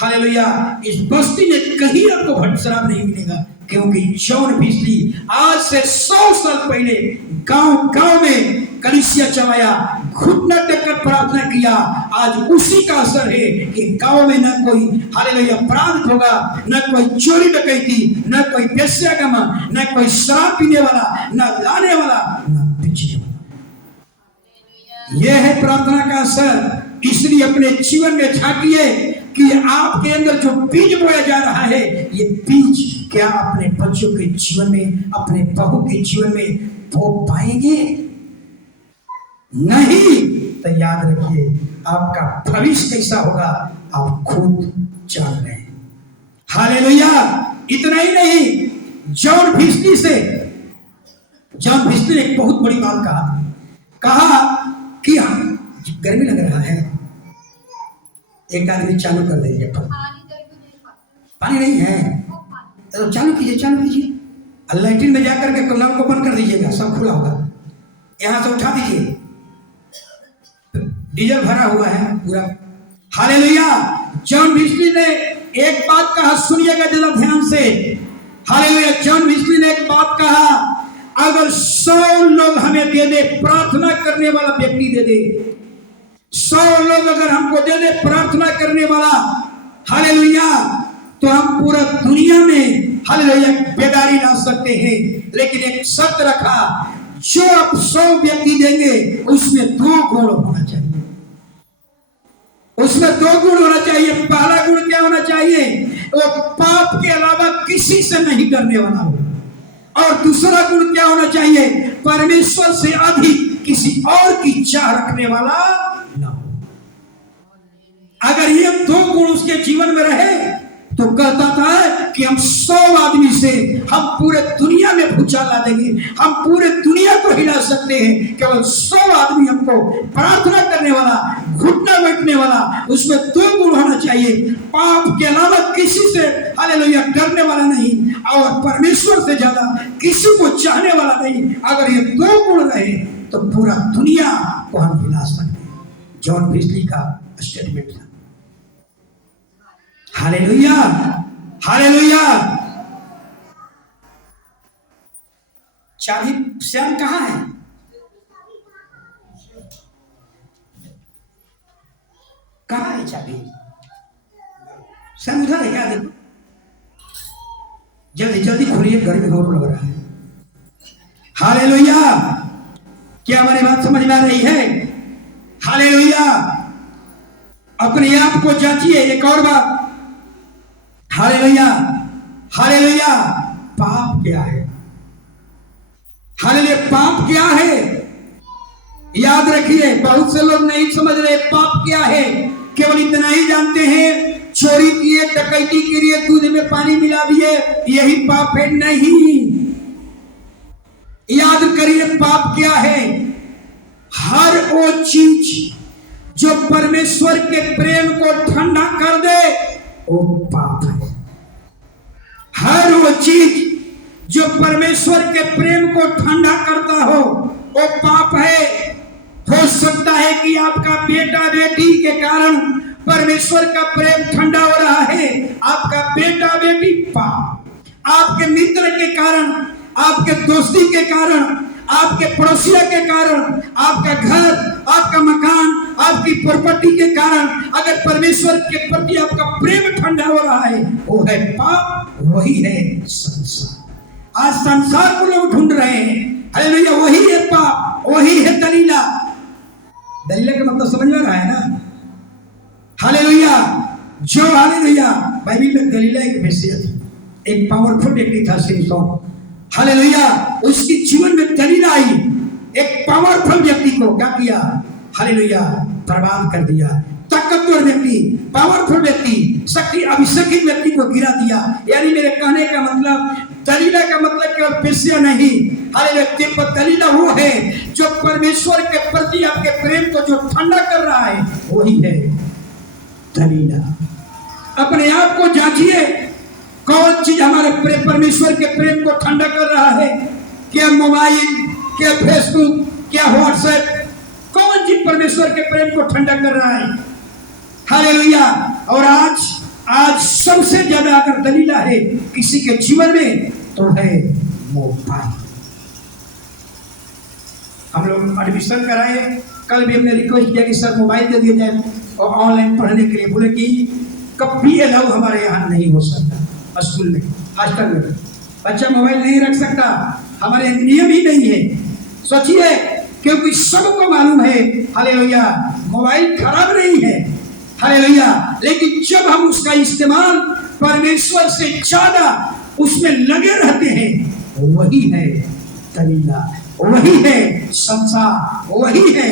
हालेलुया, इस बस्ती में कहीं आपको भट्ट शराब नहीं मिलेगा, क्योंकि जॉन फिस्टी आज से 100 साल पहले गांव में कलीसिया चलाया, घुटना टेककर प्रार्थना किया। आज उसी का असर है कि गांव में न कोई, हालेलुया, अपराध होगा, न कोई चोरी डकैती, न कोई वेश्यागमन, न कोई शराब पीने वाला, न लाने वाला, न बेचने वाला। यह है प्रार्थना का असर। इसलिए अपने जीवन में झांकिए कि आपके अंदर जो बीज बोया जा रहा है, ये बीज क्या अपने बच्चों के जीवन में, अपने बहू के जीवन में बो पाएंगे? नहीं। तो याद रखिए, आपका भविष्य कैसा होगा आप खुद जान रहे हैं। हालेलुया। इतना ही नहीं, जॉन फिस्टी ने एक बहुत बड़ी बात कहा कि गर्मी लग रहा है, एक आदमी चालू कर दीजिए, पानी नहीं है तो चालू कीजिए, लैट्रिन में जाकर के नल को बंद कर दीजिएगा, सब खुला होगा, यहां से उठा दीजिए, डीजल भरा हुआ है पूरा। हालेलुया। जॉन फिस्टी ने एक बात कहा, सुनिएगा जरा ध्यान से। हालेलुया। जॉन फिस्टी ने एक बात कहा, अगर 100 लोग हमें दे दे, प्रार्थना करने वाला व्यक्ति दे दे, 100 लोग अगर हमको दे दे प्रार्थना करने वाला, हालेलुया, तो हम पूरा दुनिया में, हालेलुया, बेदारी ला सकते हैं। लेकिन एक शर्त रखा, जो आप 100 व्यक्ति देंगे उसमें 2 गुण होना चाहिए। उसमें 2 गुण होना चाहिए। पहला गुण क्या होना चाहिए? वो पाप के अलावा किसी से नहीं डरने वाला हो। और दूसरा गुण क्या होना चाहिए? परमेश्वर से अधिक किसी और की चाह रखने वाला ना हो। अगर ये 2 गुण उसके जीवन में रहे तो कहता था कि हम 100 आदमी से हम पूरे दुनिया में भूचाल ला देंगे, हम पूरे दुनिया को हिला सकते हैं। केवल 100 आदमी हमको प्रार्थना करने वाला, घुटना बैठने वाला, उसमें 2 गुण होना चाहिए। पाप के अलावा किसी से, हालेलुया, डरने वाला नहीं, और परमेश्वर से ज्यादा किसी को चाहने वाला नहीं। अगर ये 2 गुण रहे तो पूरा दुनिया को हम हिला सकते हैं। जॉन फिस्टी का स्टेटमेंट था। Hallelujah, hallelujah. चाबी श्याम कहाँ है? कहाँ है चाबी? श्याम उधर है क्या? देखो, जल्दी जल्दी खोलिए, गर्मी और लग रहा है। हालेलुया। क्या हमारी बात समझ में आ रही है? हालेलुया। अपने आप को जांचिए। एक और बात, हालेलुया, हालेलुया, पाप क्या है? हालेलुया, पाप क्या है? याद रखिए, बहुत से लोग नहीं समझ रहे पाप क्या है। केवल इतना ही जानते हैं, चोरी किए, डकैती किए, दूध में पानी मिला दिए, यही पाप है। नहीं, याद करिए पाप क्या है। हर वो चीज जो परमेश्वर के प्रेम को ठंडा कर दे वो पाप है। हर वो चीज जो परमेश्वर के प्रेम को ठंडा करता हो वो पाप है। हो सकता है कि आपका बेटा बेटी के कारण परमेश्वर का प्रेम ठंडा हो रहा है। आपका बेटा बेटी पाप, आपके मित्र के कारण, आपके दोस्ती के कारण, आपके पड़ोसिया के कारण, आपका घर, आपका मकान, आपकी प्रॉपर्टी के कारण अगर परमेश्वर के प्रति आपका प्रेम ठंडा हो रहा है, वो है पाप, वही है संसार। आज संसार को लोग ढूंढ रहे हैं, हालेलुया, वही है पाप, वही है दलीला। दलीला का मतलब समझ में आ रहा है ना? हालेलुया। जो हालेलुया, बाइबल में दलीला एक वेश्या थी, एक पावरफुल व्यक्ति था सिमसोन, हालेलुया। उसकी जीवन में दलीला आई, एक पावरफुल व्यक्ति को क्या किया? हालेलुया, बर्बाद कर दिया। ताकतवर व्यक्ति, पावरफुल व्यक्ति, शक्ति अभिषेकित व्यक्ति को गिरा दिया। यानी मेरे कहने का मतलब, दलीला का मतलब केवल वेश्या नहीं, हालेलुया, दलीला वो है जो परमेश्वर के प्रति आपके प्रेम को जो ठंडा कर रहा है, वही है दलीला। अपने आप को जांचिए, कौन चीज हमारे परमेश्वर के प्रेम को ठंडा कर रहा है? क्या मोबाइल, क्या फेसबुक, क्या व्हाट्सएप? कौन चीज परमेश्वर के प्रेम को ठंडा कर रहा है? हालेलुया। और आज सबसे ज्यादा अगर दलीला है किसी के जीवन में, तो है मोबाइल। हम लोग एडमिशन कराए, कल भी हमने रिक्वेस्ट किया कि सर मोबाइल दे दिया जाए और ऑनलाइन पढ़ने के लिए। बोले कि कभी अलाउ हमारे यहाँ नहीं हो सकता, स्कूल में, हॉस्टल में बच्चा मोबाइल नहीं रख सकता, हमारे नियम ही नहीं है। सोचिए, क्योंकि सबको मालूम है, हालेलुया, मोबाइल खराब नहीं है, हालेलुया, लेकिन जब हम उसका इस्तेमाल परमेश्वर से ज्यादा उसमें लगे रहते हैं, वही है दलीला, वही है संसार, वही है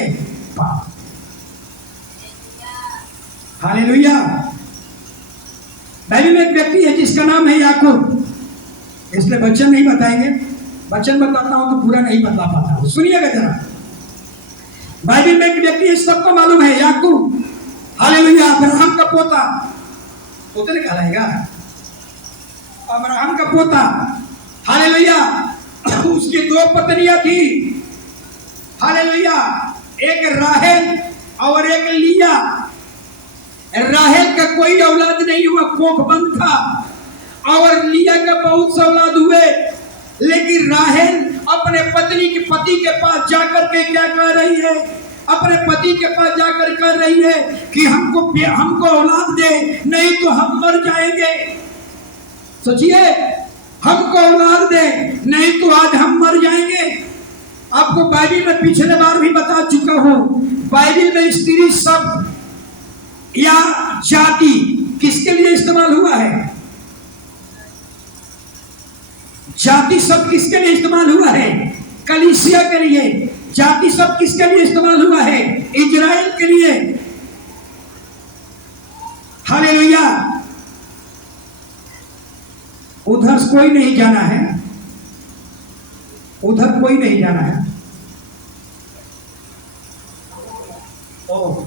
पाप। हालेलुया। बाइबल में एक व्यक्ति है जिसका नाम है याकूब, इसलिए वचन नहीं बताएंगे, वचन बताता हूं तो पूरा नहीं बता पाता हूं, सुनिएगा जरा। बाइबल में एक व्यक्ति है, सबको मालूम है, याकूब, हालेलुया, अब्राहम का पोता, पोते ने कहलाएगा, अब्राहम का पोता, हालेलुया। उसकी दो पत्नियां थी, हालेलुया, एक राहेल और एक लिया। राहेल का कोई औलाद नहीं हुआ, कोख बंद था, और लिया का बहुत से औलाद हुए। लेकिन राहेल अपने पति के पास जाकर के क्या कह रही है? अपने पति के पास जाकर कह रही है कि हमको औलाद दे, नहीं तो हम मर जाएंगे। सोचिए, हमको औलाद दे, नहीं तो आज हम मर जाएंगे। आपको बाइबल में पिछले बार भी बता चुका हूं, बाइबल में स्त्री शब्द या जाति किसके लिए इस्तेमाल हुआ है? जाति शब्द किसके लिए इस्तेमाल हुआ है? कलीसिया के लिए। जाति शब्द किसके लिए इस्तेमाल हुआ है? इजराइल के लिए। हालेलुया। उधर कोई नहीं जाना है, उधर कोई नहीं जाना है। ओ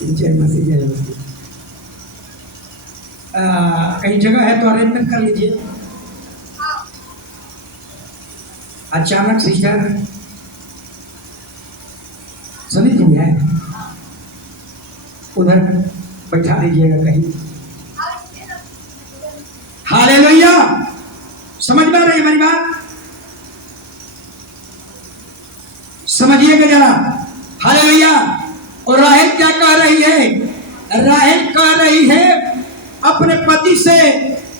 जय मसीह, जय मसीह। कई जगह है तो अरेंजमेंट कर लीजिए। अचानक सिस्टर सुनी जी है, उधर बैठा दीजिएगा कहीं। हालेलुया। समझ में आ रही है हमारी बात? समझिएगा जरा। हालेलुया। और राहेल क्या कह रही है? राहेल कह रही है अपने पति से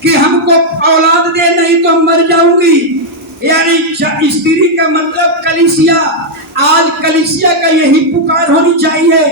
कि हमको औलाद दे, नहीं तो मर जाऊंगी। यानी स्त्री का मतलब कलीसिया। आज कलीसिया का यही पुकार होनी चाहिए,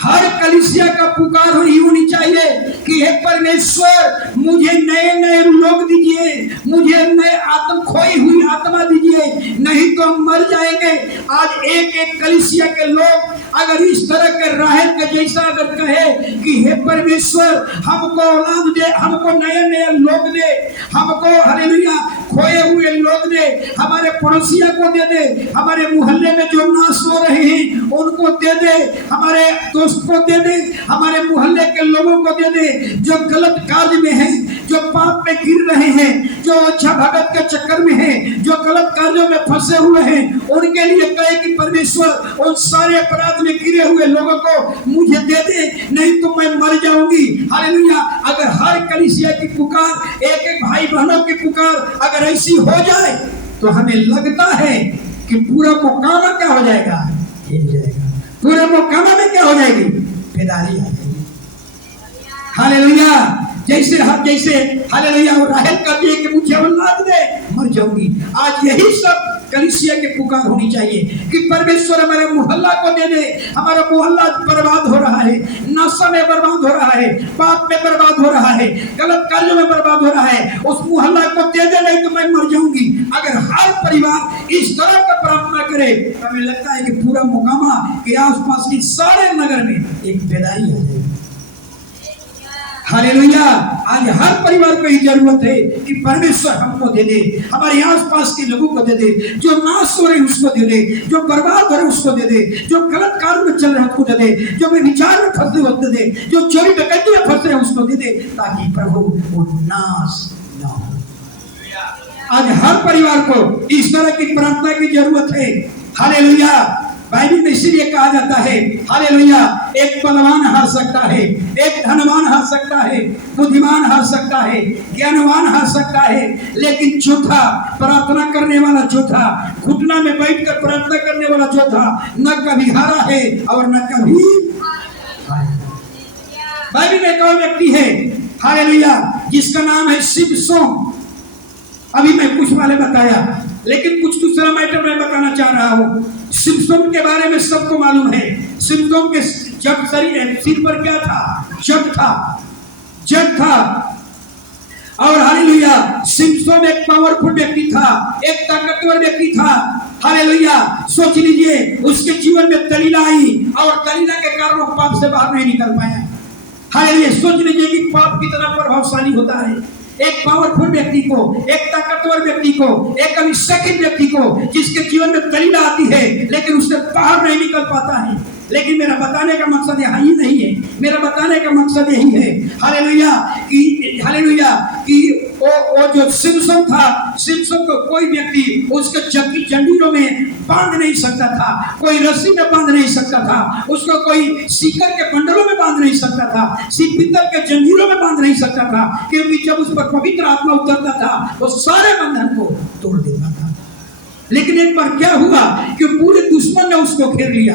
हर कलीसिया का पुकार ही होनी चाहिए कि हे परमेश्वर, मुझे नए नए लोग दीजिए, मुझे नए खोई हुई आत्मा दीजिए, नहीं तो हम मर जाएंगे। आज एक एक कलीसिया के लोग अगर इस तरह के राहेल के जैसा अगर कहे कि हे परमेश्वर, हमको औलाद दे, हमको नए नए लोग दे, हमको हालेलुया खोए हुए लोग दे, हमारे पड़ोसिया को दे दे, हमारे मोहल्ले में जो नाश हो रहे हैं उनको दे दे, हमारे दोस्त को दे दे, हमारे मोहल्ले के लोगों को दे दे, जो गलत कार्य में हैं, जो पाप में गिर रहे हैं, जो अच्छा भगत के चक्कर में हैं, जो गलत कार्यों में फंसे हुए हैं, उनके लिए कहे कि परमेश्वर उन सारे अपराध में गिरे हुए लोगों को मुझे दे दे, नहीं तो मैं मर जाऊंगी। हालेलुया। अगर हर कलीसिया की पुकार, एक एक भाई बहनों की पुकार अगर ऐसी हो जाए तो हमें लगता है कि पूरा मुकामा क्या हो जाएगा, हिल जाएगा। पूरे मुकामा में क्या हो जाएगी, बेदारी आ जाएगी। हालेलुया। जैसे हालेलुया राहेल कहती है कि मुझे औलाद दे, मर जाऊंगी। आज यही सब कलीसिया के पुकार होनी चाहिए कि परमेश्वर हमारे मोहल्ला को दे दे। हमारा मोहल्ला बर्बाद हो रहा है, नशा में बर्बाद हो रहा है, पाप में बर्बाद हो रहा है, गलत कार्यों में बर्बाद हो रहा है। उस मोहल्ला को दे दे, नहीं तो मैं मर जाऊंगी। अगर हर परिवार इस तरह का प्रार्थना करे तो हमें लगता है कि पूरा मोकामा के आसपास के सारे नगर में एक बेदारी आ जाएगी। हालेलुया। आज हर परिवार को ये जरूरत है कि परमेश्वर हमको दे दे, हमारे आसपास के लोगों को दे दे, जो नाश हो रहे उसको दे दे, जो बर्बाद हो रहे उसको दे दे, जो गलत कार्य में चल रहे उसको दे दे, जो विचार में फंसे हुए दे दे, जो चोरी डकैती में फंसे हैं उसको दे दे, ताकि प्रभु वो नाश ना हो। आज हर परिवार को इस तरह की प्रार्थना की जरूरत है। हालेलुया। बाइबल में इसलिए कहा जाता है, हालेलुया, एक बलवान हार सकता है, एक धनवान हार सकता है, बुद्धिमान हार सकता है, ज्ञानवान हार सकता है, लेकिन चौथा प्रार्थना करने वाला, चौथा घुटना में बैठकर प्रार्थना करने वाला चौथा न कभी हारा है और न कभी हारा। बाइबल में एक और व्यक्ति है, हालेलुया, जिसका नाम है शिमशोन। अभी मैं कुछ वाले बताया, लेकिन कुछ दूसरा मैटर मैं बताना चाह रहा हूँ। शिमशोन के बारे में सबको मालूम है। शिमशोन के जब सिर पर क्या था, जग था। और हालेलुया, शिमशोन एक पावरफुल व्यक्ति था, एक ताकतवर व्यक्ति था। हालेलुया। सोच लीजिए, उसके जीवन में दलीला आई और दलीला के कारण वो पाप से बाहर नहीं निकल पाया। हालेलुया। सोच लीजिए कि पाप कितना प्रभावशाली होता है। एक पावरफुल व्यक्ति को, एक ताकतवर व्यक्ति को, एक अभिषेकित व्यक्ति को, जिसके जीवन में दलीला आती है लेकिन उससे बाहर नहीं निकल पाता है। लेकिन मेरा बताने का मकसद यहाँ ही नहीं है, मेरा बताने का मकसद यही है, हालेलुया, कि वो जो शिमशोन था, शिमशोन को कोई व्यक्ति उसके जंजीरों में बांध नहीं सकता था, कोई रस्सी में बांध नहीं सकता था, उसको कोई सीकर के बंडलों में बांध नहीं सकता था, पीतल के जंजीरों में बांध नहीं सकता था, क्योंकि जब उस पर पवित्र आत्मा उतरता था वो सारे बंधन को तोड़ देता था। लेकिन एक बार क्या हुआ कि पूरे दुश्मन ने उसको घेर लिया।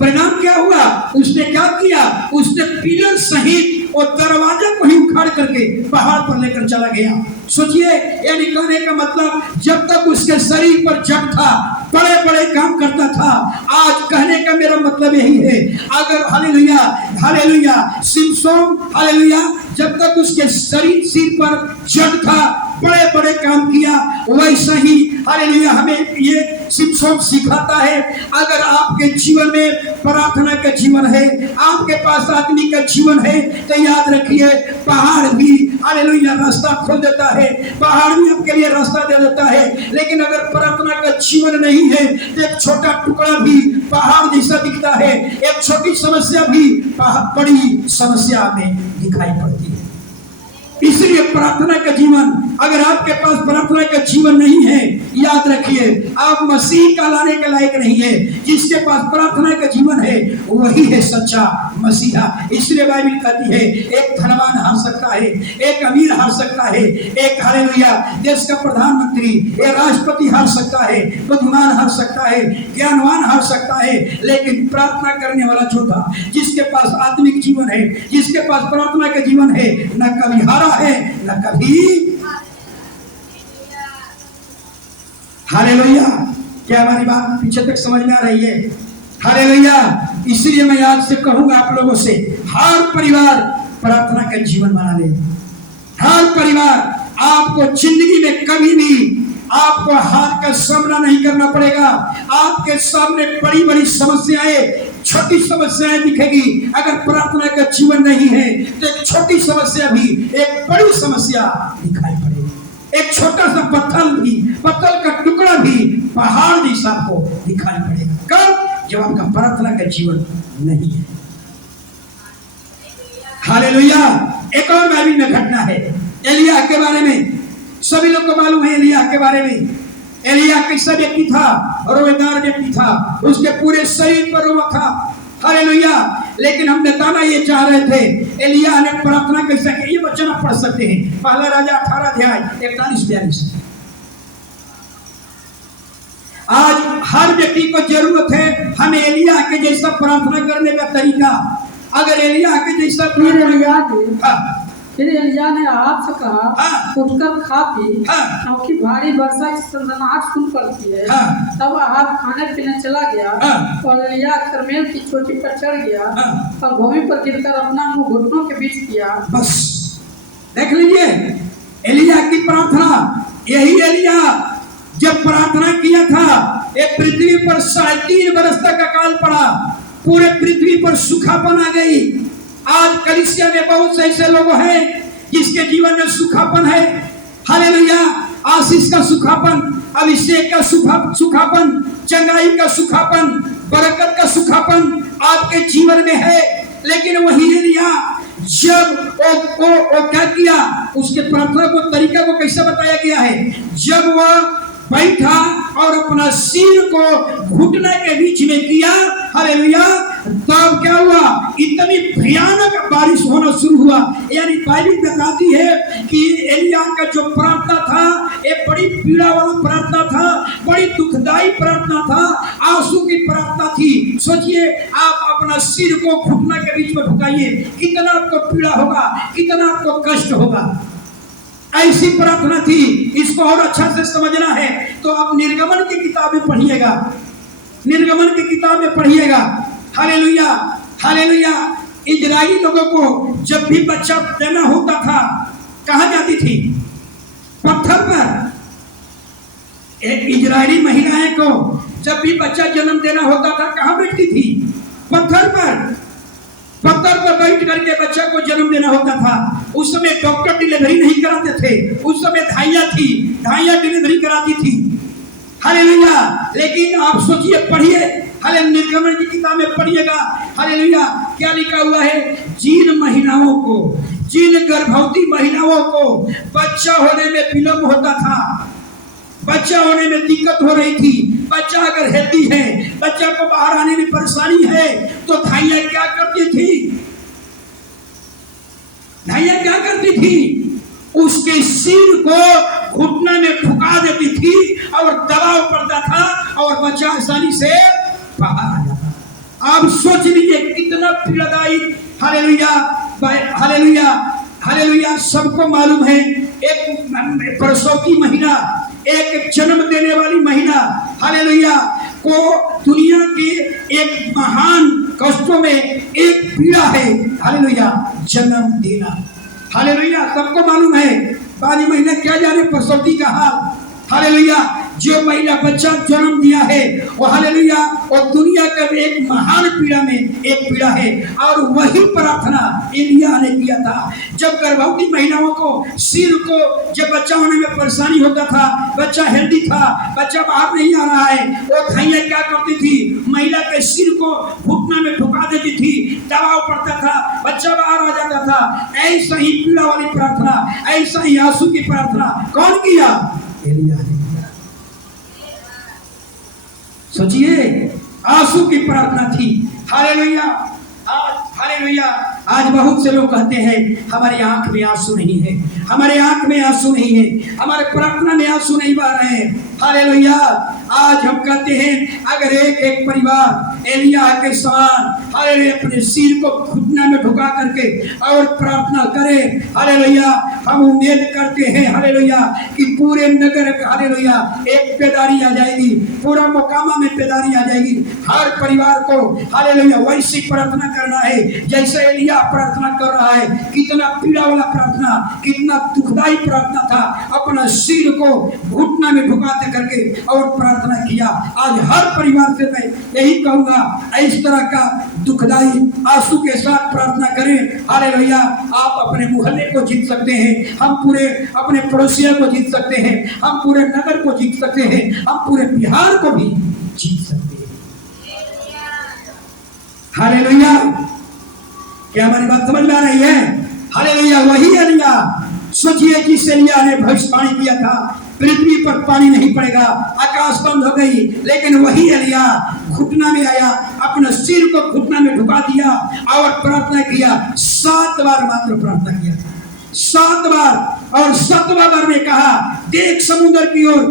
परिणाम क्या हुआ, उसने क्या किया, उसने पिलर सहित और दरवाजे को ही उखाड़ करके पहाड़ पर लेकर चला गया। सोचिए, यानी कहने का मतलब, जब तक उसके शरीर पर जग था, बड़े बड़े काम करता था। आज कहने का मेरा मतलब यही है, अगर हालेलुया शिमशोन, हालेलुया, जब तक उसके सिर पर जग था, बड़े बड़े काम किया, वैसा ही हालेलुया हमें ये शिमशोन सिखाता है। अगर आपके जीवन में प्रार्थना का जीवन है, आपके पास आदमी का जीवन है, तो याद रखिए, पहाड़ भी हालेलुया रास्ता खोल देता है, पहाड़ भी आपके लिए रास्ता दे देता है। लेकिन अगर प्रार्थना का जीवन नहीं है तो एक छोटा टुकड़ा भी पहाड़ जैसा दिखता है, एक छोटी समस्या भी बड़ी समस्या में दिखाई पड़ती है। इसलिए प्रार्थना का जीवन, अगर आपके पास प्रार्थना का जीवन नहीं है, याद रखिए आप मसीह का लाने के लायक नहीं है। जिसके पास प्रार्थना का जीवन है वही है सच्चा मसीहा। इसलिए बाइबल कहती है, एक धनवान हार सकता है, एक अमीर हार सकता है, एक हालेलुया देश का प्रधानमंत्री, एक राष्ट्रपति हार सकता है, बुद्धिमान हार सकता है, ज्ञानवान हार सकता है, लेकिन प्रार्थना करने वाला जो था, जिसके पास आत्मिक जीवन है, जिसके पास प्रार्थना का जीवन है, न कभी हारा है न कभी। हालेलुया। क्या हमारी बात पीछे तक समझ में आ रही है? हालेलुया। इसलिए मैं आज से कहूंगा आप लोगों से, हर परिवार प्रार्थना का जीवन बना ले। हर परिवार, आपको जिंदगी में कभी भी आपको हार का सामना नहीं करना पड़ेगा। आपके सामने बड़ी बड़ी समस्याएं, छोटी समस्याएं दिखेगी। अगर प्रार्थना का जीवन नहीं है तो एक छोटी समस्या भी एक बड़ी समस्या दिखाई पड़ेगी। एक छोटा सा पत्थर का टुकड़ा भी पहाड़ जैसा आपको दिखाई पड़ेगा। कब? जब आपका प्रार्थना का जीवन नहीं है। हालेलुया। एक और बाइबल में घटना है एलिय्याह के बारे में। सभी लोग को मालूम है एलिय्याह के बारे में। एलिय्याह कैसा व्यक्ति था? रोएदार व्यक्ति था, उसके पूरे शरीर पर रोआ था। हालेलुया। लेकिन हम बताना ये चाह रहे थे, एलिय्याह ने प्रार्थना कैसे की। ये वचन आप पढ़ सकते हैं, पहला राजा 18 अध्याय 41-42। हर व्यक्ति को जरूरत है हमें एलिया के जैसा प्रार्थना करने का तरीका। अगर एलिया के जैसा फिर एलिय्याह ने आहाब से कहा, उठकर खा पी, क्योंकि भारी वर्षा की सनसनाहट सुन पड़ती है। तब आहाब खाने पीने चला गया और एलिय्याह कर्मेल की चोटी पर चढ़ गया और भूमि पर गिरकर अपना मुंह घुटनों के बीच किया। बस देख लीजिए एलिय्याह की प्रार्थना। यही एलिय्याह जब प्रार्थना किया था, ये पृथ्वी पर 3.5 बरस तक अकाल पड़ा, पूरे पृथ्वी पर सूखापन आ गई। आज कलीसिया में बहुत से ऐसे लोग हैं जिसके जीवन में सूखापन है। हालेलुया। आशीष का सूखापन, अभिषेक का सूखापन, चंगाई का सूखापन, बरकत का सूखापन आपके जीवन में है। लेकिन वही एलिय्याह जब वो क्या किया, उसके प्रार्थना को तरीका को कैसे बताया गया है। जब वह बैठा और अपना सिर को घुटने के बीच में किया, हालेलुया, तब क्या हुआ, इतनी भयानक बारिश होना शुरू हुआ। यानी बाइबल बताती है कि एलिय्याह का जो प्रार्थना था, ये बड़ी पीड़ा वाला प्रार्थना था, बड़ी दुखदाई प्रार्थना था, आंसू की प्रार्थना थी। सोचिए आप अपना सिर को घुटने के बीच में झुकाइए, कितना आपको पीड़ा होगा, कितना आपको कष्ट होगा। ऐसी प्रार्थना थी। इसको और अच्छा से समझना है तो आप निर्गमन की किताब में पढ़िएगा, निर्गमन की किताब में पढ़िएगा। Hallelujah, hallelujah. इजरायली लोगों को जब भी बच्चा देना होता था, कहाँ जाती थी, पत्थर पर। एक इजरायली महिलाएं को जब भी बच्चा जन्म देना होता था, कहाँ बैठती थी, पत्थर पर। पत्थर पर बैठ करके बच्चा को जन्म देना होता था। उस समय डॉक्टर डिलीवरी नहीं कराते थे, उस समय धाइयां थी, धाइयां डिलीवरी कराती थी। हालेलुया। लेकिन आप सोचिए, पढ़िए, हाले निर्गमन की किताब में पढ़िएगा, हालेलुया, क्या लिखा हुआ है। जिन महिलाओं को, जिन गर्भवती महिलाओं को बच्चा होने में विलंब होता था, बच्चा होने में दिक्कत हो रही थी, बच्चा अगर हेल्दी है, बच्चा को बाहर आने में परेशानी है, तो धाइयां क्या करती थी, धाइयां क्या करती थी, उसके सिर को घुटने में ठुका देती थी और दबाव पड़ता था और बच्चा आसानी से बाहर आ जाता। आप सोच लीजिए कितना पीड़ादायी। Hallelujah, hallelujah, hallelujah. सबको मालूम है एक प्रसवती महिला, एक जन्म देने वाली महिला, हालेलुया, को दुनिया के एक महान कष्टों में एक पीड़ा है, हालेलुया, जन्म देना। हालेलुया, सबको मालूम है। बाकी महिला क्या जाने प्रसवती का हाल। हालेलुया, जो महिला बच्चा जन्म दिया है वो, हालेलुया, और दुनिया का एक महान पीड़ा में एक पीड़ा है। और वही प्रार्थना एलिय्याह ने किया था। जब गर्भवती महिलाओं को सिर को, जब बच्चा होने में परेशानी होता था, बच्चा हेल्दी था, बच्चा बाहर नहीं आ रहा है, वो धाइयां क्या करती थी, महिला के सिर को घुटने में ठुका देती थी, दबाव पड़ता था, बच्चा बाहर आ जाता था। ऐसा ही पीड़ा वाली प्रार्थना, ऐसा ही आंसू की प्रार्थना कौन किया, एलिय्याह ने। सोचिए, आंसू की प्रार्थना थी। Hallelujah, hallelujah. आज बहुत से लोग कहते हैं हमारी आंख में आंसू नहीं है, हमारे आंख में आंसू नहीं है, हमारे प्रार्थना में आंसू नहीं बह रहे हैं। हालेलुया। आज हम कहते हैं अगर एक एक परिवार एलिय्याह के समान, हालेलुया, अपने सिर को घुटने में झुका करके और प्रार्थना करे, हालेलुया, हम उम्मीद करते हैं, हालेलुया, कि पूरे नगर, हालेलुया, एक बेदारी आ जाएगी, पूरा मोकामा में बेदारी आ जाएगी। हर परिवार को, हालेलुया, वैसी प्रार्थना करना है जैसे एलिय्याह प्रार्थना कर रहा है। कितना पीड़ा वाला प्रार्थना, कितना दुखदाई प्रार्थना था। अपना सिर को घुटने में झुकाते करके और प्रार्थना किया। आज हर परिवार से मैं यही कहूंगा, इस तरह का दुखदाई आंसू के साथ प्रार्थना करें। हालेलुया, आप अपने मोहल्ले को जीत सकते हैं, हम पूरे अपने पड़ोसियों को जीत सकते हैं, हम पूरे नगर को जीत सकते हैं, हम पूरे बिहार को भी जीत सकते हैं। हालेलुया। क्या हमारी बात समझ में आ रही है? हालेलुया। वही एलिय्याह, सोचिए जिस एलिय्याह ने भविष्यवाणी किया था पृथ्वी पर पानी नहीं पड़ेगा, आकाश बंद हो गई, लेकिन वही एलिय्याह घुटना में आया, अपने सिर को घुटना में झुका दिया और प्रार्थना किया। 7 बार मात्र प्रार्थना किया, 7 बार। और 7वां बार में कहा देख समुद्र की ओर,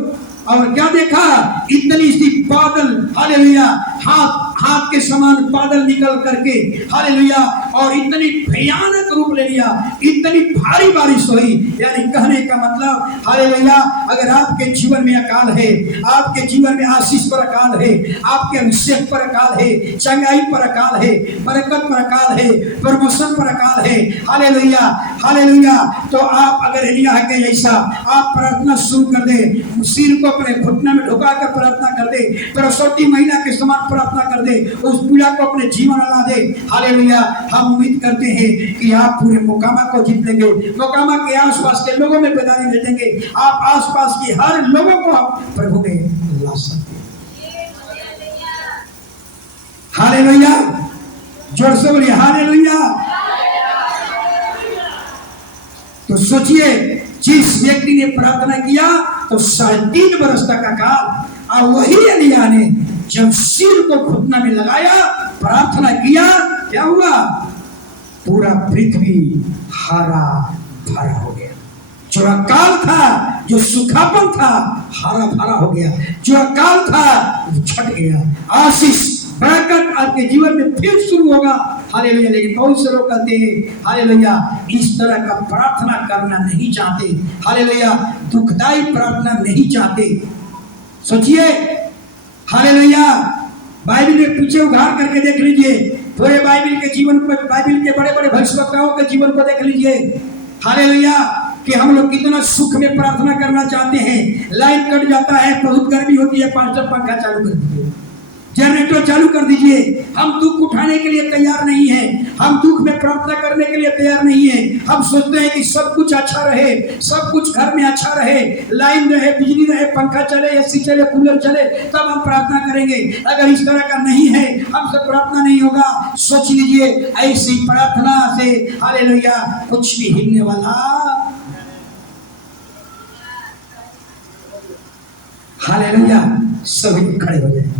और क्या देखा, इतने इतनी सी बादल, हालेलुया, हाथ के समान बादल निकल करके, हालेलुया, और इतनी भयानक रूप ले लिया, इतनी भारी बारिश हुई। यानी कहने का मतलब, हालेलुया, अगर आपके जीवन में अकाल है, आपके जीवन में आशीष पर अकाल है, आपके अभिषेक पर अकाल है, चंगाई पर अकाल है, बरकत पर अकाल है, प्रमोशन पर अकाल है, हालेलुया, हालेलुया, तो आप अगर एलिय्याह के जैसा आप प्रार्थना शुरू कर दे, सिर को अपने घुटने में ढुका कर प्रार्थना कर दे, प्रसूति महिला के समान प्रार्थना कर दे, उस पीड़ा को अपने जीवन में ला दे, हालेलुया, हम उम्मीद करते हैं कि आप पूरे मोकामा को जीत लेंगे, मोकामा के आसपास के लोगों में बेदारी भेजेंगे, आप आसपास के हर लोगों को आप प्रभु में ला सकते हैं। हालेलुया, जोर से बोलिए हालेलुया। तो सोचिए, जिस व्यक्ति ने प्रार्थना किया तो 3.5 वर्ष तक का काल, और वही एलिय्याह ने जब सिर को घुटना में लगाया, प्रार्थना किया, क्या हुआ? पूरा पृथ्वी हरा भरा हो गया। जो अकाल था, जो सूखापन था, हरा भरा हो गया। जो अकाल था वो छट गया। आशीष, बरकत आपके जीवन में फिर शुरू होगा। हालेलुया। लेकिन बहुत से लोग कहते हैं, हालेलुया, इस तरह का प्रार्थना करना नहीं चाहते, हालेलुया, दुखदाई प्रार्थना नहीं चाहते। सोचिए, हालेलुया, बाइबल में पीछे उघाड़ करके देख लीजिए, पूरे बाइबल के जीवन को, बाइबल के बड़े बड़े भविष्यवक्ताओं के जीवन को देख लीजिए, हालेलुया, कि हम लोग कितना सुख में प्रार्थना करना चाहते हैं। लाइन कट जाता है, बहुत गर्मी होती है, पास्टर पंखा चालू कर दीजिए, जनरेटर चालू कर दीजिए। हम दुख उठाने के लिए तैयार नहीं है, हम दुख में प्रार्थना करने के लिए तैयार नहीं है। हम सोचते हैं कि सब कुछ अच्छा रहे, सब कुछ घर में अच्छा रहे, लाइन रहे, बिजली रहे, पंखा चले, एसी चले, कूलर चले, तब हम प्रार्थना करेंगे। अगर इस तरह का नहीं है, हमसे प्रार्थना नहीं होगा। सोच लीजिए, ऐसी प्रार्थना से, हालेलुया, कुछ भी हिलने वाला, हालेलुया, सभी खड़े हो जाए।